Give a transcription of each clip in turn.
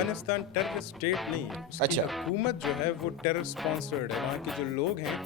Afghanistan terror state نہیں ہے، اس کی حکومت جو ہے وہ ٹیرر اسپانسرڈ ہے. وہاں کے جو لوگ ہیں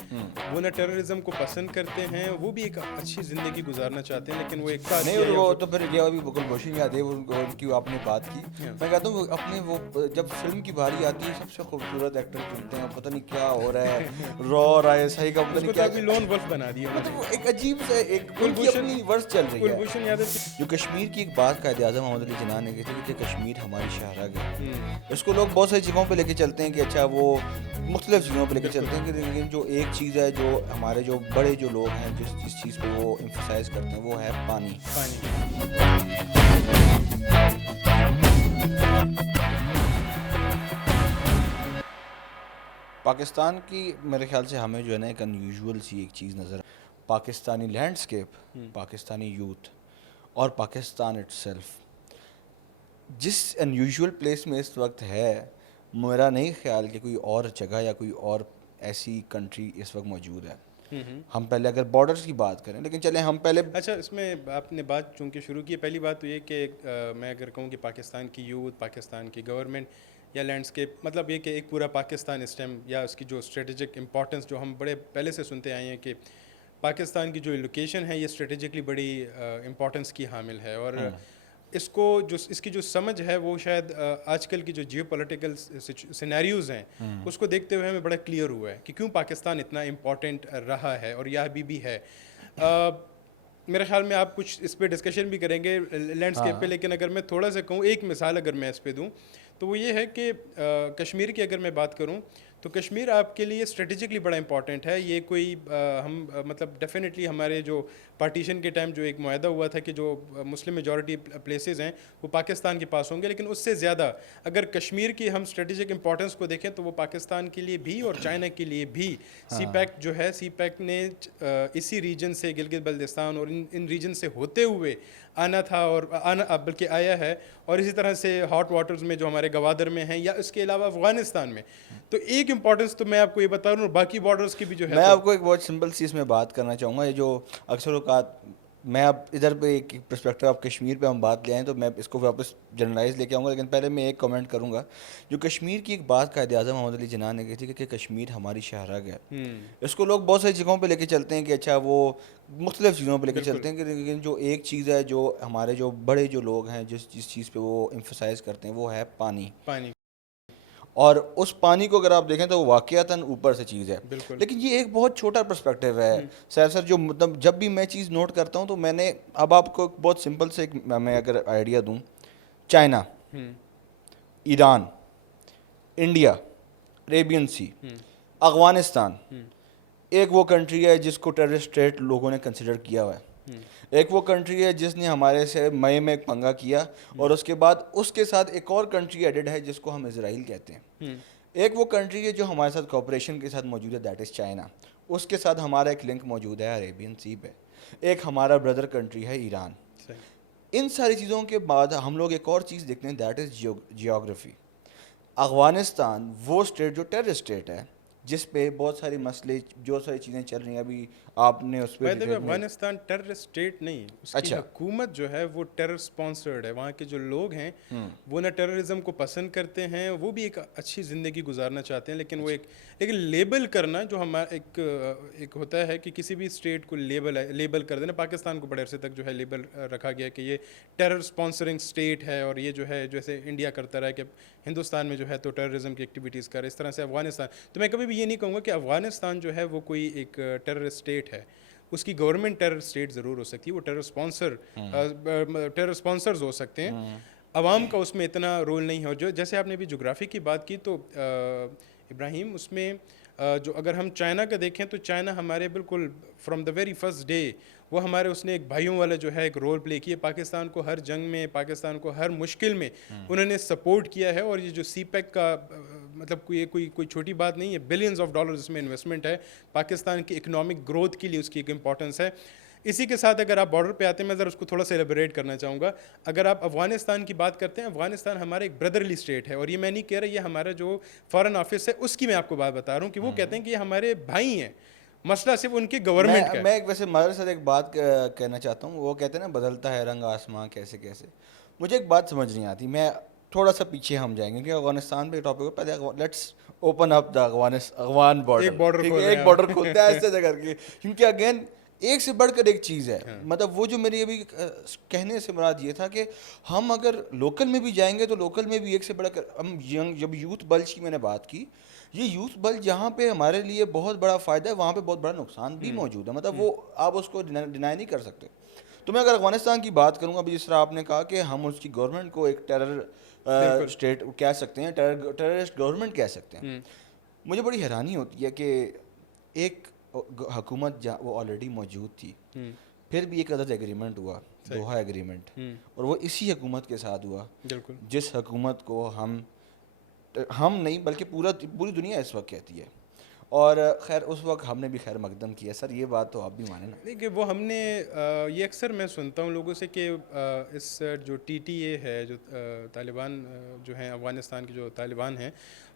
وہ نہ ٹیررزم کو پسند کرتے ہیں، وہ بھی ایک اچھی زندگی گزارنا چاہتے ہیں، لیکن وہ ایک نہیں. اور وہ تو پھر یہ ابھی بکل بوشن یاد ہے ان کی آپ نے بات کی. میں کہتا ہوں اپنے وہ جب فلم کی باری آتی ہے سب سے خوبصورت ایکٹر چنتے ہیں، پتہ نہیں کیا ہو رہا ہے رو رہا ہے صحیح کا پتہ نہیں کیا. لون ولف بنا دیا مطلب ایک عجیب سے ایک ان کی اپنی ورس چل رہی ہے. کلبھوشن یادو جو کشمیر کی ایک بات قائد اعظم محمد علی جناح نے کہی تھی کہ کشمیر ہماری شاہراہ ہے. اس کو لوگ بہت ساری جگہوں پہ لے کے چلتے ہیں کہ اچھا وہ مختلف چیزوں پہ لے کے چلتے ہیں، لیکن جو ایک چیز ہے جو ہمارے جو بڑے جو لوگ ہیں جس چیز پہ وہ ایمفسائز کرتے ہیں وہ ہے پانی. پاکستان کی میرے خیال سے ہمیں جو ہے نا ایک انیوژول سی ایک چیز نظر پاکستانی لینڈسکیپ، پاکستانی یوتھ اور پاکستان اٹ سیلف جس انیوژول پلیس میں اس وقت ہے، میرا نہیں خیال کہ کوئی اور جگہ یا کوئی اور ایسی کنٹری اس وقت موجود ہے. ہم پہلے اگر بارڈرز کی بات کریں، لیکن چلیں ہم پہلے اچھا اس میں آپ نے بات چونکہ شروع کی، پہلی بات تو یہ کہ میں اگر کہوں کہ پاکستان کی یوتھ، پاکستان کی گورنمنٹ یا لینڈسکیپ، مطلب یہ کہ ایک پورا پاکستان اس ٹائم یا اس کی جو اسٹریٹجک امپورٹنس جو ہم بڑے پہلے سے سنتے آئے ہیں کہ پاکستان کی جو لوکیشن ہے یہ اسٹریٹجکلی بڑی امپورٹنس کی حامل ہے. اور اس کو جو اس کی جو سمجھ ہے وہ شاید آج کل کی جو جیو پولیٹیکل سینیریوز ہیں اس کو دیکھتے ہوئے ہمیں بڑا کلیئر ہوا ہے کہ کیوں پاکستان اتنا امپورٹنٹ رہا ہے اور یہ ابھی بھی ہے. میرے خیال میں آپ کچھ اس پہ ڈسکشن بھی کریں گے لینڈسکیپ پہ، لیکن اگر میں تھوڑا سا کہوں ایک مثال اگر میں اس پہ دوں تو وہ یہ ہے کہ کشمیر کی اگر میں بات کروں تو کشمیر آپ کے لیے اسٹریٹجکلی بڑا امپورٹنٹ ہے. یہ کوئی ہم مطلب ڈیفینیٹلی ہمارے جو پارٹیشن کے ٹائم جو ایک معاہدہ ہوا تھا کہ جو مسلم میجورٹی پلیسز ہیں وہ پاکستان کے پاس ہوں گے، لیکن اس سے زیادہ اگر کشمیر کی ہم اسٹریٹجک امپورٹنس کو دیکھیں تو وہ پاکستان کے لیے بھی اور چائنا کے لیے بھی. سی پیک جو ہے، سی پیک نے اسی ریجن سے گلگت بلتستان اور ان ریجن سے ہوتے ہوئے آنا تھا اور آنا بلکہ آیا ہے، اور اسی طرح سے ہاٹ واٹرز میں جو ہمارے گوادر میں ہیں یا اس کے علاوہ افغانستان میں. تو ایک امپورٹنس تو میں آپ کو یہ بتا رہا ہوں، اور باقی بارڈرز کی بھی جو ہے. میں آپ کو ایک بہت سمپل سی اس میں بات کرنا چاہوں گا. یہ جو اکثر اوقات میں اب ادھر پہ ایک پرسپیکٹو آپ کشمیر پہ ہم بات لے آئیں تو میں اس کو واپس جنرلائز لے کے آؤں گا، لیکن پہلے میں ایک کمنٹ کروں گا. جو کشمیر کی ایک بات قائد اعظم محمد علی جناح نے کہی تھی کہ کشمیر ہماری شاہراہ ہے. اس کو لوگ بہت ساری جگہوں پہ لے کے چلتے ہیں کہ اچھا وہ مختلف چیزوں پہ لے کے چلتے ہیں، لیکن جو ایک چیز ہے جو ہمارے جو بڑے جو لوگ ہیں جس چیز پہ وہ ایمفسائز کرتے ہیں وہ ہے پانی. اور اس پانی کو اگر آپ دیکھیں تو وہ واقعتاً اوپر سے چیز ہے، لیکن یہ ایک بہت چھوٹا پرسپیکٹیو ہے سر. جو مطلب جب بھی میں چیز نوٹ کرتا ہوں تو میں نے اب آپ کو بہت سمپل سے میں اگر آئیڈیا دوں، چائنا، ایران، انڈیا، عربین سی، افغانستان ایک وہ کنٹری ہے جس کو ٹیررسٹ اسٹیٹ لوگوں نے کنسیڈر کیا ہوا ہے. ایک وہ کنٹری ہے جس نے ہمارے سے مئی میں ایک پنگا کیا، اور اس کے بعد اس کے ساتھ ایک اور کنٹری ایڈڈ ہے جس کو ہم اسرائیل کہتے ہیں. ایک وہ کنٹری ہے جو ہمارے ساتھ کوپریشن کے ساتھ موجود ہے، دیٹ از چائنا. اس کے ساتھ ہمارا ایک لنک موجود ہے عربین سی پہ. ایک ہمارا بردر کنٹری ہے ایران. ان ساری چیزوں کے بعد ہم لوگ ایک اور چیز دیکھتے ہیں، دیٹ از جیوگرافی. افغانستان وہ اسٹیٹ جو ٹیرر اسٹیٹ ہے جس پہ بہت سارے مسئلے جو ساری چیزیں چل رہی ہیں. ابھی آپ نے اس پہ افغانستان ٹیرر اسٹیٹ نہیں، اس کی حکومت جو ہے وہ ٹیرر اسپانسرڈ ہے. وہاں کے جو لوگ ہیں وہ نہ ٹیررزم کو پسند کرتے ہیں، وہ بھی ایک اچھی زندگی گزارنا چاہتے ہیں، لیکن وہ ایک لیبل کرنا جو ہمارا ایک ہوتا ہے کہ کسی بھی اسٹیٹ کو لیبل کر دینا. پاکستان کو بڑے عرصے تک جو ہے لیبل رکھا گیا کہ یہ ٹیرر اسپانسرنگ اسٹیٹ ہے، اور یہ جو ہے جیسے انڈیا کرتا رہا کہ ہندوستان میں جو ہے تو ٹیررزم کی ایکٹیویٹیز کر. اس طرح سے افغانستان، تو میں کبھی بھی یہ نہیں کہوں گا کہ افغانستان جو ہے وہ کوئی ایک ٹیرر اسٹیٹ ہے. اس کی گورنمنٹ ٹیرر اسٹیٹ ضرور ہو سکتی ہے، وہ ٹیرر اسپانسرز ہو سکتے ہیں، عوام کا اس میں اتنا رول نہیں ہے. اور جو جیسے آپ نے ابھی جغرافی کی بات کی تو ابراہیم، اس میں جو اگر ہم چائنا کا دیکھیں تو چائنا ہمارے بالکل from the very first day وہ ہمارے اس نے ایک بھائیوں والا جو ہے ایک رول پلے کیا. پاکستان کو ہر جنگ میں، پاکستان کو ہر مشکل میں انہوں نے سپورٹ کیا ہے. اور یہ جو سی پیک کا مطلب کوئی چھوٹی بات نہیں ہے، بلینز آف ڈالرز اس میں انویسٹمنٹ ہے. پاکستان کی اکنامک گروتھ کے لیے اس کی ایک امپورٹنس ہے. اسی کے ساتھ اگر آپ بارڈر پہ آتے ہیں، میں ذرا اس کو تھوڑا سا ایلیبریٹ کرنا چاہوں گا. اگر آپ افغانستان کی بات کرتے ہیں، افغانستان ہمارا ایک بردرلی اسٹیٹ ہے. اور یہ میں نہیں کہہ رہا، یہ ہمارا جو فارن آفس ہے اس کی میں آپ کو بات بتا رہا ہوں کہ وہ کہتے ہیں کہ یہ ہمارے بھائی ہیں. مسئلہ صرف ان کی گورنمنٹ کا ہے. میں ایک ویسے مدر سے ایک بات کہنا چاہتا ہوں. وہ کہتے ہیں نا بدلتا ہے رنگ آسماں کیسے کیسے. مجھے ایک بات سمجھ نہیں آتی. میں تھوڑا سا پیچھے ہم جائیں گے کہ افغانستان پہ ٹاپک ہو پہلے let's open up the Afghan border, ایک بارڈر کھولتے ہیں ایسے کر کے، کیونکہ اگین ایک سے بڑھ کر ایک چیز ہے. مطلب وہ جو میری ابھی کہنے سے مراد یہ تھا کہ ہم اگر لوکل میں بھی جائیں گے تو لوکل میں بھی ایک سے بڑھ کر ہم جب یوتھ بلج کی میں نے بات کی، یہ یوتھ بل جہاں پہ ہمارے لیے بہت بڑا فائدہ ہے وہاں پہ بہت بڑا نقصان بھی موجود ہے. مطلب وہ آپ اس کو ڈینائی نہیں کر سکتے. تو میں اگر افغانستان کی بات کروں ابھی جس طرح آپ نے کہا کہ ہم اس کی گورنمنٹ کو ایک ٹیرر اسٹیٹ کہہ سکتے ہیں، ٹیررسٹ گورنمنٹ کہہ سکتے ہیں. مجھے بڑی حیرانی ہوتی ہے کہ ایک حکومت وہ آلریڈی موجود تھی، پھر بھی ایک عدد ایگریمنٹ ہوا، دوحہ ایگریمنٹ، اور وہ اسی حکومت کے ساتھ ہوا جس حکومت کو ہم نہیں بلکہ پوری دنیا اس وقت کہتی ہے. اور خیر اس وقت ہم نے بھی خیر مقدم کیا. سر یہ بات تو آپ بھی مانیں نا. دیکھیے وہ ہم نے یہ اکثر میں سنتا ہوں لوگوں سے کہ اس جو ٹی ٹی اے ہے، جو طالبان جو ہیں افغانستان کے جو طالبان ہیں،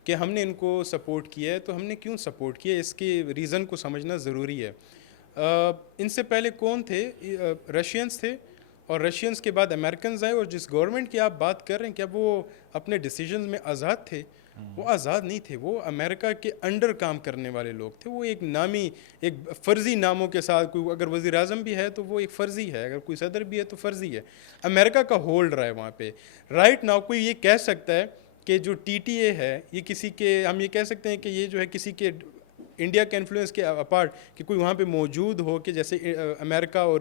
کہ ہم نے ان کو سپورٹ کیا ہے. تو ہم نے کیوں سپورٹ کیا، اس کے ریزن کو سمجھنا ضروری ہے. ان سے پہلے کون تھے؟ رشینس تھے، اور رشینس کے بعد امریکنز آئے. اور جس گورنمنٹ کی آپ بات کر رہے ہیں کیا وہ اپنے ڈیسیجنز میں آزاد تھے؟ وہ آزاد نہیں تھے، وہ امریکہ کے انڈر کام کرنے والے لوگ تھے. وہ ایک نامی، ایک فرضی ناموں کے ساتھ، کوئی اگر وزیر اعظم بھی ہے تو وہ ایک فرضی ہے، اگر کوئی صدر بھی ہے تو فرضی ہے. امریکہ کا ہولڈ رہا ہے وہاں پہ. رائٹ ناؤ کوئی یہ کہہ سکتا ہے کہ جو ٹی ٹی اے ہے یہ کسی کے، ہم یہ کہہ سکتے ہیں کہ یہ جو ہے کسی کے انڈیا کے انفلوئنس کے اپارٹ کہ کوئی وہاں پہ موجود ہو، کہ جیسے امریکہ اور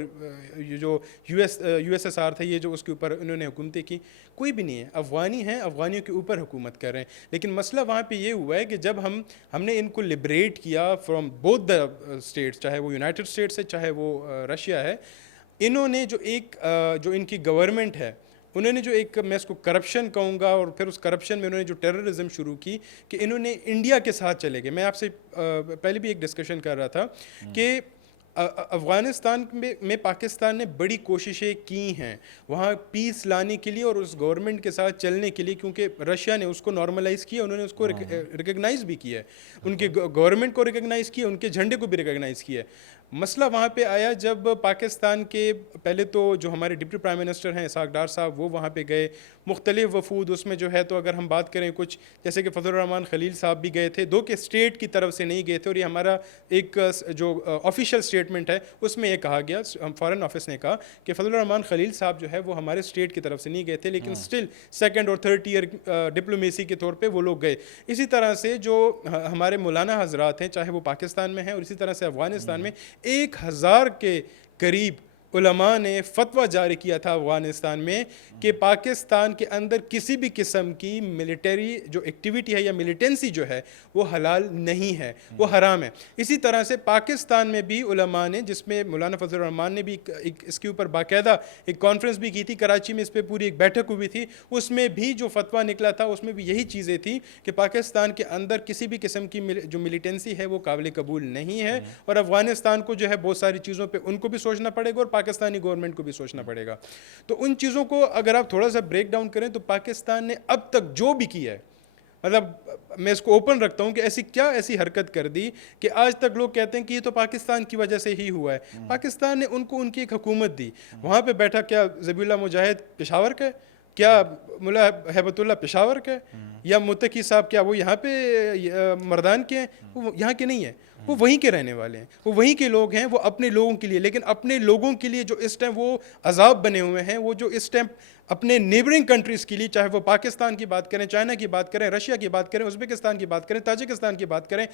یہ جو یو ایس ایس آر تھا، یہ جو اس کے اوپر انہوں نے حکومتیں کی، کوئی بھی نہیں ہے. افغانی ہیں، افغانیوں کے اوپر حکومت کر رہے ہیں. لیکن مسئلہ وہاں پہ یہ ہوا ہے کہ جب ہم نے ان کو لبریٹ کیا فرام بوتھ دا اسٹیٹس، چاہے وہ یونائٹڈ اسٹیٹس ہے چاہے وہ رشیا ہے، انہوں نے جو ان کی گورنمنٹ ہے، انہوں نے جو ایک، میں اس کو کرپشن کہوں گا، اور پھر اس کرپشن میں انہوں نے جو ٹیررزم شروع کی کہ انہوں نے انڈیا کے ساتھ چلے گئے. میں آپ سے پہلے بھی ایک ڈسکشن کر رہا تھا کہ افغانستان میں پاکستان نے بڑی کوششیں کی ہیں وہاں پیس لانے کے لیے اور اس گورنمنٹ کے ساتھ چلنے کے لیے، کیونکہ رشیا نے اس کو نارملائز کیا، انہوں نے اس کو ریکگنائز بھی کیا ہے، ان کے گورنمنٹ کو ریکگنائز کیا، ان کے جھنڈے کو بھی ریکگنائز کیا ہے. مسئلہ وہاں پہ آیا جب پاکستان کے پہلے تو جو ہمارے ڈپٹی پرائم منسٹر ہیں اسحاق ڈار صاحب، وہ وہاں پہ گئے، مختلف وفود اس میں جو ہے. تو اگر ہم بات کریں کچھ جیسے کہ فضل الرحمان خلیل صاحب بھی گئے تھے، دو کہ اسٹیٹ کی طرف سے نہیں گئے تھے. اور یہ ہمارا ایک جو آفیشیل اسٹیٹمنٹ ہے اس میں یہ کہا گیا، فارن آفس نے کہا کہ فضل الرحمان خلیل صاحب جو ہے وہ ہمارے اسٹیٹ کی طرف سے نہیں گئے تھے، لیکن اسٹل سیکنڈ اور تھرڈ ایئر ڈپلومیسی کے طور پہ وہ لوگ گئے. اسی طرح سے جو ہمارے مولانا حضرات ہیں، چاہے وہ پاکستان میں ہیں اور اسی طرح سے افغانستان میں، 1000 کے قریب علماء نے فتویٰ جاری کیا تھا افغانستان میں کہ پاکستان کے اندر کسی بھی قسم کی ملٹری جو ایکٹیویٹی ہے یا ملیٹنسی جو ہے وہ حلال نہیں ہے، وہ حرام ہے. اسی طرح سے پاکستان میں بھی علماء نے، جس میں مولانا فضل الرحمان نے بھی اس کے اوپر باقاعدہ ایک کانفرنس بھی کی تھی کراچی میں، اس پہ پوری ایک بیٹھک ہوئی تھی، اس میں بھی جو فتویٰ نکلا تھا اس میں بھی یہی چیزیں تھیں کہ پاکستان کے اندر کسی بھی قسم کی جو ملیٹنسی ہے وہ قابل قبول نہیں ہے. اور افغانستان کو جو ہے بہت ساری چیزوں پہ ان کو بھی سوچنا پڑے گا اور پاکستانی گورنمنٹ کو بھی سوچنا پڑے گا. تو ان چیزوں کو اگر آپ تھوڑا سا بریک ڈاؤن کریں تو پاکستان نے اب تک جو بھی کیا ہے، مطلب میں اس کو اوپن رکھتا ہوں کہ ایسی حرکت کر دی کہ آج تک لوگ کہتے ہیں کہ یہ تو پاکستان کی وجہ سے ہی ہوا ہے. پاکستان نے ان کو ان کی ایک حکومت دی، وہاں پہ بیٹھا، کیا ذبیح اللہ مجاہد پشاور کا ہے؟ کیا ملا ہیبت اللہ پشاور کا ہے؟ یا متقی صاحب کیا وہ یہاں پہ مردان کے ہیں؟ وہ یہاں کے نہیں ہیں، وہ وہیں کے رہنے والے ہیں، وہ وہیں کے لوگ ہیں، وہ اپنے لوگوں کے لیے. لیکن اپنے لوگوں کے لیے جو اس ٹائم وہ عذاب بنے ہوئے ہیں، وہ جو اس ٹائم اپنے نیبرنگ کنٹریز کے لیے، چاہے وہ پاکستان کی بات کریں، چائنا کی بات کریں، رشیا کی بات کریں، ازبکستان کی بات کریں، تاجکستان کی بات کریں،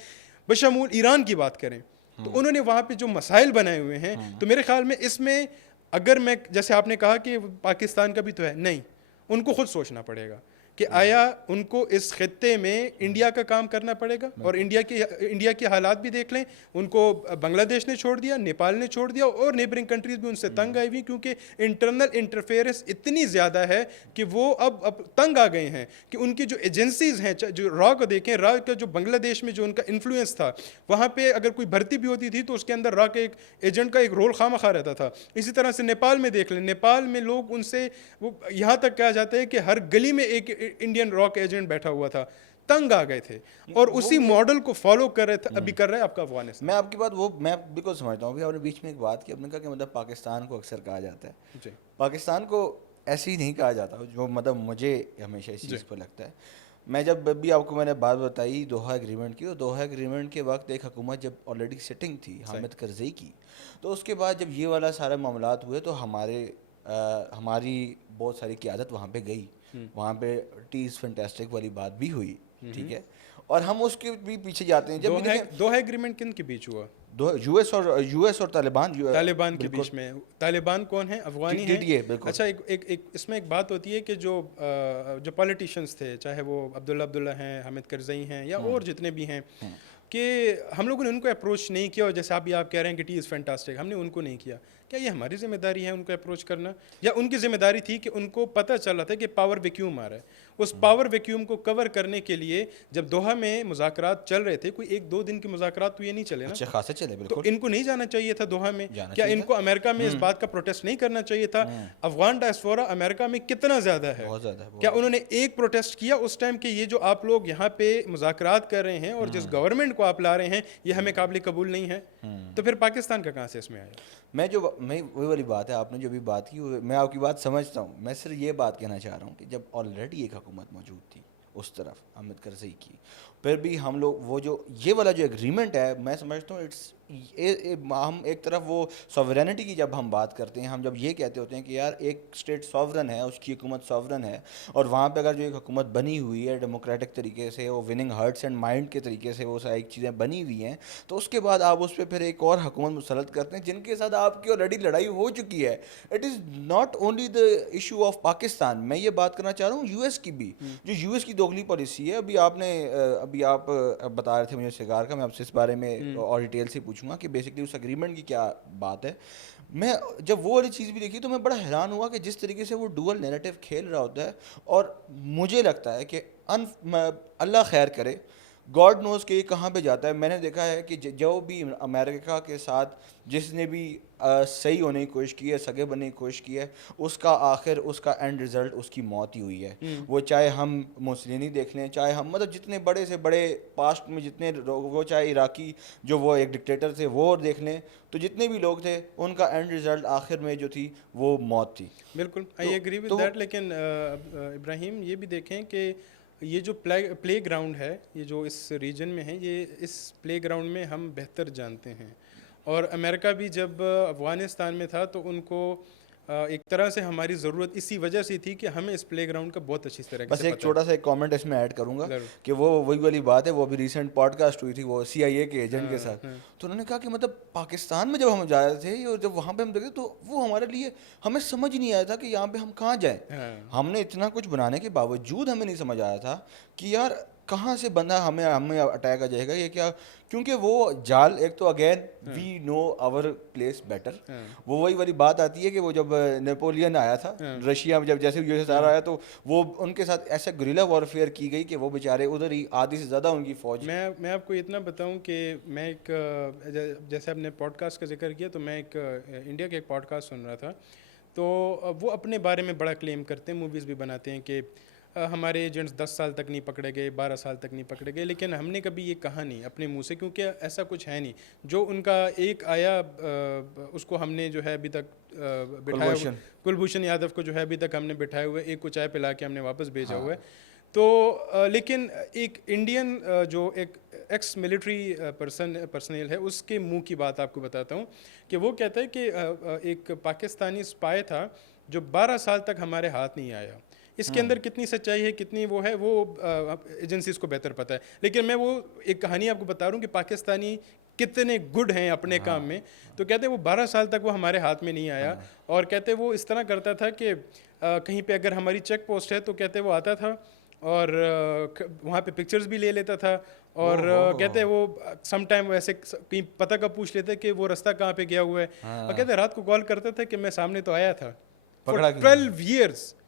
بشمول ایران کی بات کریں، تو انہوں نے وہاں پہ جو مسائل بنائے ہوئے ہیں، تو میرے خیال میں اس میں اگر میں، جیسے آپ نے کہا کہ پاکستان کا بھی تو ہے، نہیں، ان کو خود سوچنا پڑے گا کہ آیا ان کو اس خطے میں انڈیا کا کام کرنا پڑے گا. اور انڈیا کے حالات بھی دیکھ لیں، ان کو بنگلہ دیش نے چھوڑ دیا، نیپال نے چھوڑ دیا، اور نیبرنگ کنٹریز بھی ان سے تنگ آئی ہوئی، کیونکہ انٹرنل انٹرفیئرنس اتنی زیادہ ہے کہ وہ اب تنگ آ گئے ہیں کہ ان کی جو ایجنسیز ہیں، جو را کو دیکھیں، را کا جو بنگلہ دیش میں جو ان کا انفلوئنس تھا، وہاں پہ اگر کوئی بھرتی بھی ہوتی تھی تو اس کے اندر را کے ایک ایجنٹ کا ایک رول خواہ رہتا تھا. اسی طرح سے نیپال میں دیکھ لیں، نیپال میں لوگ ان سے، وہ یہاں تک کہا جاتا ہے کہ ہر گلی میں ایک انڈین راک ایجنٹ بیٹھا ہوا تھا. تنگ آ گئے تھے اور اسی ماڈل کو فالو کر رہے تھے. ابھی کر رہے ہیں آپ کا افغانستان. میں آپ کی بات وہ میں بالکل سمجھتا ہوں. ابھی آپ نے بیچ میں ایک بات کی، آپ نے کہا کہ مطلب پاکستان کو اکثر کہا جاتا ہے. پاکستان کو ایسے ہی نہیں کہا جاتا جو مطلب مجھے ہمیشہ اس چیز پر لگتا ہے. میں جب بھی آپ کو میں نے بات بتائی دوحہ ایگریمنٹ کی، تو دوحہ ایگریمنٹ کے وقت ایک حکومت جب آلریڈی سٹنگ تھی حامد کرزئی کی، تو اس کے بعد جب یہ والا سارے معاملات ہوئے تو ہماری بہت ساری قیادت وہاں پہ گئی، وہاں پہ ٹی از فینٹاسٹک والی بات بھی ہوئی، ٹھیک ہے، اور ہم اس کے بھی پیچھے جاتے ہیں. جب بھی دیکھیں دوحہ ایگریمنٹ کن کے بیچ ہوا؟ یو ایس اور طالبان کے بیچ میں. طالبان کون ہیں؟ افغانی ہیں. بالکل. اچھا ایک اس میں ایک بات ہوتی ہے کہ جو پالیٹیشینس تھے، چاہے وہ عبداللہ ہیں، حامد کرزئی ہیں، یا اور جتنے بھی ہیں، کہ ہم لوگوں نے ان کو اپروچ نہیں کیا، اور جیسے آپ کہہ رہے ہیں کہ ٹی از فینٹاسٹک، ہم نے ان کو نہیں کیا. کیا یہ ہماری ذمہ داری ہے ان کو اپروچ کرنا، یا ان کی ذمہ داری تھی کہ ان کو پتہ چل رہا تھا کہ پاور ویکیوم آ رہا ہے، اس پاور ویکیوم کو کور کرنے کے لیے جب دوحہ میں مذاکرات چل رہے تھے، کوئی 1-2 دن کے مذاکرات تو یہ نہیں چلے نا، اچھا خاصے چلے، تو بالکل. ان کو نہیں جانا چاہیے تھا دوحہ میں؟ کیا ان کو امریکہ میں اس بات کا پروٹیسٹ نہیں کرنا چاہیے تھا؟ افغان ڈائسپورا امریکہ میں کتنا زیادہ ہے، بہت زیادہ. کیا انہوں نے ایک پروٹیسٹ کیا اس ٹائم کہ یہ جو آپ لوگ یہاں پہ مذاکرات کر رہے ہیں اور جس گورنمنٹ کو آپ لا رہے ہیں یہ ہمیں قابل قبول نہیں ہے؟ تو پھر پاکستان کا کہاں سے اس میں آیا؟ میں وہی والی بات ہے، آپ نے جو بھی بات کی میں آپ کی بات سمجھتا ہوں. میں صرف یہ بات کہنا چاہ رہا ہوں کہ جب آلریڈی ایک حکومت موجود تھی اس طرف حامد کرزئی کی، پھر بھی ہم لوگ وہ جو یہ والا جو ایگریمنٹ ہے، میں سمجھتا ہوں ہم ایک طرف وہ ساورینٹی کی جب ہم بات کرتے ہیں، ہم جب یہ کہتے ہوتے ہیں کہ یار ایک اسٹیٹ ساورن ہے، اس کی حکومت ساورن ہے، اور وہاں پہ اگر جو ایک حکومت بنی ہوئی ہے ڈیموکریٹک طریقے سے، وہ وننگ ہارٹس اینڈ مائنڈ کے طریقے سے وہ ساری چیزیں بنی ہوئی ہیں، تو اس کے بعد آپ اس پہ پھر ایک اور حکومت مسلط کرتے ہیں جن کے ساتھ آپ کی آلریڈی لڑائی ہو چکی ہے. It is not only the issue of Pakistan. میں یہ بات کرنا چاہ رہا ہوں یو ایس کی بھی، جو یو ایس کی دوگلی پالیسی ہے. ابھی آپ بتا رہے تھے مجھے سگار کا، میں آپ سے اس بارے میں اور ڈیٹیل سے پوچھوں گا کہ بیسکلی اس ایگریمنٹ کی کیا بات ہے. میں جب وہ والی چیز بھی دیکھی تو میں بڑا حیران ہوا کہ جس طریقے سے وہ ڈوئل نیریٹو کھیل رہا ہوتا ہے، اور مجھے لگتا ہے کہ اللہ خیر کرے، گاڈ نوز کہ یہ کہاں پہ جاتا ہے. میں نے دیکھا ہے کہ جو بھی امریکہ کے ساتھ جس نے بھی صحیح ہونے کی کوشش کی ہے، سگے بننے کی کوشش کی ہے، اس کا اینڈ رزلٹ اس کی موت ہی ہوئی ہے. وہ چاہے ہم موسولینی دیکھ لیں، چاہے ہم مطلب جتنے بڑے سے بڑے پاسٹ میں جتنے وہ چاہے عراقی جو وہ ایک ڈکٹیٹر تھے وہ دیکھ لیں، تو جتنے بھی لوگ تھے ان کا اینڈ رزلٹ آخر میں جو تھی وہ موت تھی. بالکل آئی ایگری ود دیٹ. لیکن ابراہیم یہ بھی دیکھیں کہ یہ جو پلے گراؤنڈ ہے، یہ جو اس ریجن میں ہے، یہ اس پلے گراؤنڈ میں ہم بہتر جانتے ہیں. اور امریکہ بھی جب افغانستان میں تھا تو ان کو ایک طرح سے ہماری ضرورت اسی وجہ سے تھی کہ ہمیں اس پلے گراؤنڈ کا بہت اچھی طرح سے بس ایک چھوٹا سا ایک کامنٹ اس میں ایڈ کروں گا کہ وہ وہی والی بات ہے. وہ ابھی ریسنٹ پوڈ کاسٹ ہوئی تھی وہ CIA کے ایجنٹ کے ساتھ، تو انہوں نے کہا کہ مطلب پاکستان میں جب ہم جا رہے تھے اور جب وہاں پہ ہم دیکھتے تو وہ ہمارے لیے ہمیں سمجھ نہیں آیا تھا کہ یہاں پہ ہم کہاں جائیں. ہم نے اتنا کچھ بنانے کے باوجود ہمیں نہیں سمجھ آیا تھا کہ یار کہاں سے بندہ ہمیں اٹیک آ جائے گا یہ کیا، کیونکہ وہ جال ایک تو again we know our place better. وہ وہی والی بات آتی ہے کہ وہ جب نیپولین آیا تھا رشیا میں، جب جیسے USSR آیا تو وہ ان کے ساتھ ایسے گریلا وارفیئر کی گئی کہ وہ بیچارے ادھر ہی آدھی سے زیادہ ان کی فوج. میں آپ کو اتنا بتاؤں کہ میں ایک جیسے آپ نے پوڈ کاسٹ کا ذکر کیا، تو میں ایک انڈیا کے ایک پوڈ کاسٹ سن رہا تھا، تو وہ اپنے بارے میں بڑا کلیم کرتے ہیں، موویز بھی بناتے ہیں کہ ہمارے ایجنٹس 10 سال تک نہیں پکڑے گئے، 12 سال تک نہیں پکڑے گئے، لیکن ہم نے کبھی یہ کہا نہیں اپنے منہ سے، کیونکہ ایسا کچھ ہے نہیں. جو ان کا ایک آیا اس کو ہم نے جو ہے ابھی تک بٹھایا، کلبھوشن یادو کو جو ہے ابھی تک ہم نے بٹھائے ہوئے، ایک کو چائے پلا کے ہم نے واپس بھیجا ہوا ہے. تو لیکن ایک انڈین جو ایک ایکس ملٹری پرسنل ہے، اس کے منہ کی بات آپ کو بتاتا ہوں کہ وہ کہتا ہے کہ ایک پاکستانی اسپائی تھا جو 12 سال تک ہمارے ہاتھ نہیں آیا. اس کے اندر کتنی سچائی ہے، کتنی وہ ہے، وہ ایجنسیز کو بہتر پتہ ہے. لیکن میں وہ ایک کہانی آپ کو بتا رہا ہوں کہ پاکستانی کتنے گڈ ہیں اپنے کام میں. تو کہتے ہیں وہ 12 سال تک وہ ہمارے ہاتھ میں نہیں آیا، اور کہتے وہ اس طرح کرتا تھا کہ کہیں پہ اگر ہماری چیک پوسٹ ہے تو کہتے وہ آتا تھا اور وہاں پہ پکچرز بھی لے لیتا تھا، اور کہتے وہ سم ٹائم ایسے کہیں پتہ کا پوچھ لیتے کہ وہ رستہ کہاں پہ گیا ہوا ہے، اور کہتے رات کو کال کرتا تھا کہ میں سامنے تو آیا تھا. 12 years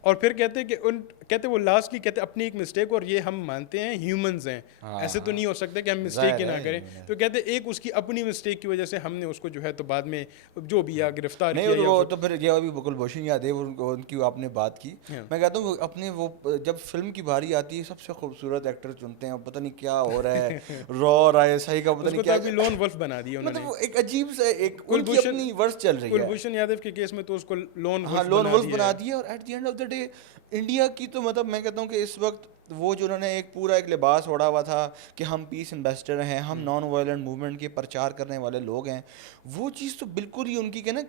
اور پھر کہتے ہیں کہ کہتے وہ لاسٹلی کہتے اپنی ایک مسٹیک, اور یہ ہم مانتے ہیں ہیومنز ہیں, ایسے تو نہیں ہو سکتا کہ ہم مسٹیک ہی نہ کریں, تو کہتے ایک اس کی اپنی مسٹیک کی وجہ سے ہم نے اس کو جو ہے تو بعد میں جو بھی گرفتار نہیں. کیا. وہ تو پھر یہ ابھی کلبھوشن یادیو ان کی آپ نے بات کی, میں کہتا ہوں اپنے وہ جب فلم کی باری آتی ہے سب سے خوبصورت ایکٹر چنتے ہیں, پتہ نہیں کیا ہو رہا ہے, رو رائے صحیح کا پتہ نہیں کیا, لون ولف بنا دیا انہوں نے. مطلب ایک عجیب سے ایک ان کی اپنی ورس چل رہی ہے. کلبھوشن یادو کے کیس میں تو اس کو لون ولف بنا دیا, اور at the end of the day India کی تو مطلب میں کہتا ہوں کہ اس وقت وہ جو انہوں نے ایک پورا ایک لباس اوڑھا ہوا تھا کہ ہم پیس ایمبیسڈر ہیں, ہم نان وائلنٹ موومنٹ کے پرچار کرنے والے لوگ ہیں, وہ چیز تو بالکل ہی ان کی کہ نا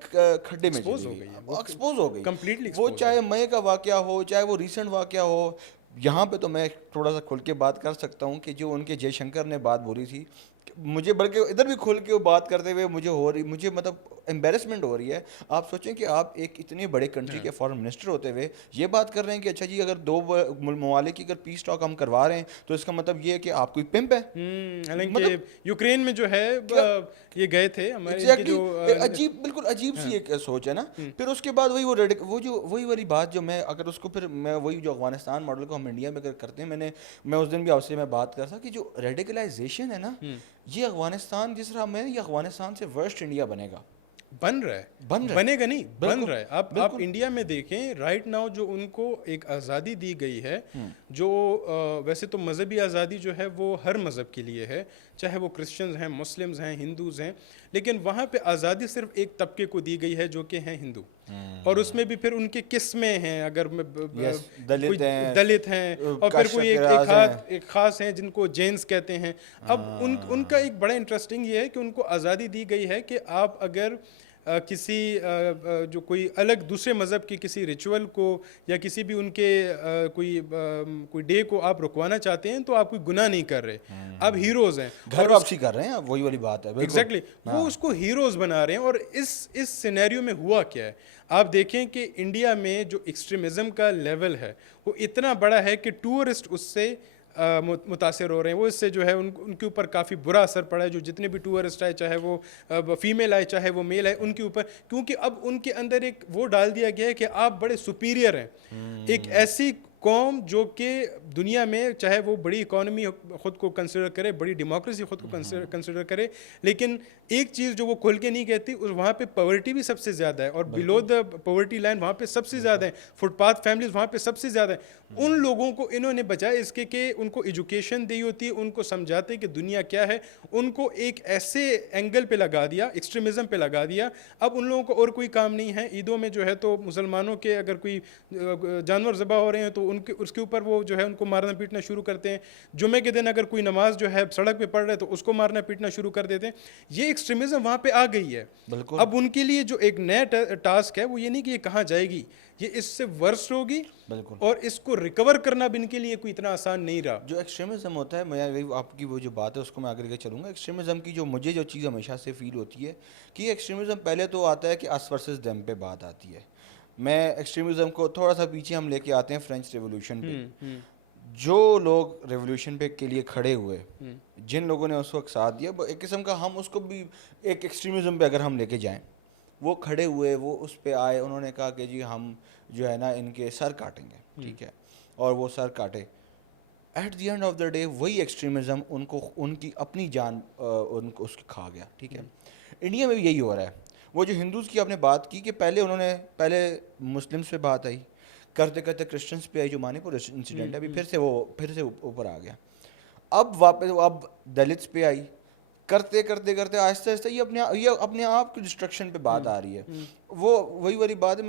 کھڈے میں ایکسپوز ہو گئی کمپلیٹلی. وہ چاہے مئی کا واقعہ ہو, چاہے وہ ریسنٹ واقعہ ہو, یہاں پہ تو میں تھوڑا سا کھل کے بات کر سکتا ہوں کہ جو ان کے جے شنکر نے بات بولی تھی, مجھے بلکہ ادھر بھی کھل کے وہ بات کرتے ہوئے مجھے مطلب امبیرسمنٹ ہو رہی ہے. آپ سوچیں کہ آپ ایک اتنے بڑے کنٹری کے فارن منسٹر ہوتے ہوئے یہ بات کر رہے ہیں کہ اچھا جی اگر دو ممالک کی اگر پیس ٹاک ہم کروا رہے ہیں تو اس کا مطلب یہ ہے کہ آپ کوئی پمپ ہے. حالانکہ یوکرین میں جو ہے یہ گئے تھے ہمارے جو عجیب بالکل عجیب سی ایک سوچ ہے نا. پھر اس کے بعد وہی والی بات جو میں اگر اس کو پھر میں وہی جو افغانستان ماڈل کو ہم انڈیا میں اگر کرتے ہیں, میں اس دن بھی آپ سے میں بات کر سکتا کہ جو ریڈیکلائزیشن ہے نا, یہ افغانستان جس طرح میں یہ افغانستان سے ورسٹ انڈیا بنے گا, بن رہا ہے, بنے گا نہیں, بن رہا ہے. آپ انڈیا میں دیکھیں رائٹ ناؤ جو ان کو ایک آزادی دی گئی ہے, جو ویسے تو مذہبی آزادی جو ہے وہ ہر مذہب کے لیے ہے, چاہے وہ کرسچنز ہیں, مسلمز ہیں, ہندوز ہیں, لیکن وہاں پہ آزادی صرف ایک طبقے کو دی گئی ہے جو کہ ہیں ہندو, اور اس میں بھی پھر ان کے قسمیں ہیں, اگر دلت ہیں, اور پھر کوئی ایک خاص ہیں جن کو جینس کہتے ہیں. اب ان کا ایک بڑا انٹرسٹنگ یہ ہے کہ ان کو آزادی دی گئی ہے کہ آپ اگر کسی جو کوئی الگ دوسرے مذہب کے کسی ریچول کو یا کسی بھی ان کے کوئی ڈے کو آپ رکوانا چاہتے ہیں تو آپ کوئی گناہ نہیں کر رہے, آپ ہیروز ہیں, گھر واپسی کر رہے ہیں, وہی والی بات ہے. ایگزیکٹلی, وہ اس کو ہیروز بنا رہے ہیں. اور اس سینیریو میں ہوا کیا ہے, آپ دیکھیں کہ انڈیا میں جو ایکسٹریمزم کا لیول ہے وہ اتنا بڑا ہے کہ ٹورسٹ اس سے متاثر ہو رہے ہیں. وہ اس سے جو ہے ان کے اوپر کافی برا اثر پڑا ہے, جو جتنے بھی ٹورسٹ آئے, چاہے وہ فیمیل آئے چاہے وہ میل آئے, ان کے اوپر, کیونکہ اب ان کے اندر ایک وہ ڈال دیا گیا ہے کہ آپ بڑے سپیریئر ہیں. ایک ایسی قوم جو کہ دنیا میں چاہے وہ بڑی اکانومی خود کو کنسیڈر کرے, بڑی ڈیموکریسی خود کو کنسیڈر کرے, لیکن ایک چیز جو وہ کھل کے نہیں کہتی, وہاں پہ پاورٹی بھی سب سے زیادہ ہے, اور بلو دا پاورٹی لائن وہاں پہ سب سے زیادہ ہے, فٹ پاتھ فیملیز وہاں پہ سب سے زیادہ ہیں. ان لوگوں کو انہوں نے بجائے اس کے کہ ان کو ایجوکیشن دی ہوتی ہے, ان کو سمجھاتے کہ دنیا کیا ہے, ان کو ایک ایسے اینگل پہ لگا دیا, ایکسٹریمزم پہ لگا دیا. اب ان لوگوں کو اور کوئی کام نہیں ہے. عیدوں میں جو ہے تو مسلمانوں کے اگر کوئی جانور ذبح ہو رہے ہیں تو اس کے اوپر وہ جو ہے ان کو مارنا پیٹنا شروع کرتے ہیں. جمعے کے دن اگر کوئی نماز جو ہے سڑک پہ پڑھ رہے تو اس کو مارنا پیٹنا شروع کر دیتے ہیں. یہ ایکسٹریمزم وہاں پہ آ گئی ہے. اب ان کے لیے جو ایک نیا ٹاسک ہے وہ یہ نہیں کہ یہ کہاں جائے گی, یہ اس سے ورس ہوگی, اور اس کو ریکور کرنا بھی ان کے لیے کوئی اتنا آسان نہیں رہا. جو ایکسٹریمزم ہوتا ہے, میں آپ کی وہ جو بات ہے اس کو میں آگے لے کے چلوں گا. ایکسٹریمزم کی جو مجھے جو چیز ہمیشہ سے فیل ہوتی ہے کہ ایکسٹریمزم پہلے تو آتا ہے کہ اس ورسز دیم پہ بات آتی ہے. میں ایکسٹریمزم کو تھوڑا سا پیچھے ہم لے کے آتے ہیں فرینچ ریولوشن پہ. جو لوگ ریولوشن پہ کے لیے کھڑے ہوئے, جن لوگوں نے اس وقت ساتھ دیا, ایک قسم کا ہم اس کو بھی ایک ایکسٹریمزم پہ اگر ہم لے کے جائیں, وہ کھڑے ہوئے, وہ اس پہ آئے, انہوں نے کہا کہ جی ہم جو ہے نا ان کے سر کاٹیں گے, ٹھیک ہے, اور وہ سر کاٹے. At the end of the day وہی ایکسٹریمزم ان کی اپنی جان ان کو اس کے کھا گیا, ٹھیک ہے. انڈیا میں بھی یہی ہو رہا ہے. وہ جو ہندوز کی آپ نے بات کی کہ پہلے مسلمس پہ بات آئی, کرتے کرتے کرسچنس پہ آئی, جو منی پور انسیڈنٹ ہے, ابھی پھر سے اوپر آ گیا. اب واپس دلتس پہ آئی, کرتے آہستہ آہستہ یہ اپنے آپ کی ڈسٹرکشن پہ بات آ رہی ہے. وہ وہی والی بات ہے.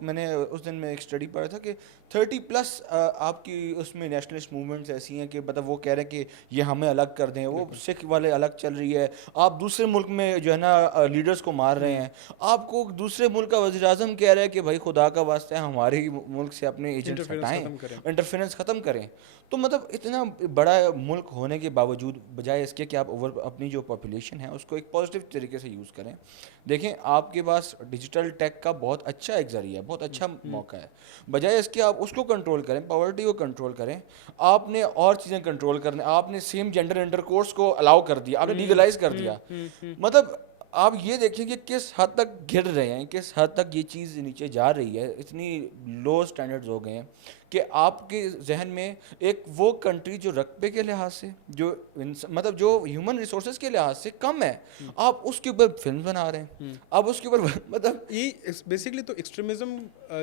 میں نے اس دن میں ایک اسٹڈی پڑھا تھا کہ 30+ آپ کی اس میں نیشنلسٹ موومنٹس ایسی ہیں کہ مطلب وہ کہہ رہے ہیں کہ یہ ہمیں الگ کر دیں, وہ سکھ والے الگ چل رہی ہے, آپ دوسرے ملک میں جو ہے نا لیڈرز کو مار رہے ہیں, آپ کو دوسرے ملک کا وزیر اعظم کہہ رہا ہے کہ بھائی خدا کا واسطہ ہے ہمارے ہی ملک سے اپنے ایجنٹس ہٹائیں, انٹرفیرنس ختم کریں. تو مطلب اتنا بڑا ملک ہونے کے باوجود بجائے اس کے کہ آپ اپنی جو پاپولیشن ہے اس کو ایک پازیٹیو طریقے سے یوز کریں. دیکھیں آپ کے پاس ڈیجیٹل ٹیک کا بہت اچھا ایک ذریعہ ہے, بہت اچھا موقع ہے. بجائے اس کے آپ اس کو کنٹرول کریں, پاورٹی کو کنٹرول کریں, آپ نے اور چیزیں کنٹرول کرنے, آپ نے سیم جینڈر انٹر کورس کو الاؤ کر دیا, آپ نے لیگلائز کر دیا. مطلب آپ یہ دیکھیں کہ کس حد تک گر رہے ہیں, کس حد تک یہ چیز نیچے جا رہی ہے, اتنی لو سٹینڈرڈز ہو گئے ہیں کہ آپ کے ذہن میں ایک وہ کنٹری جو رقبے کے لحاظ سے, جو مطلب جو ہیومن ریسورسز کے لحاظ سے کم ہے, آپ اس کے اوپر فلم بنا رہے ہیں, آپ اس کے اوپر مطلب یہ بیسکلی تو ایکسٹریمزم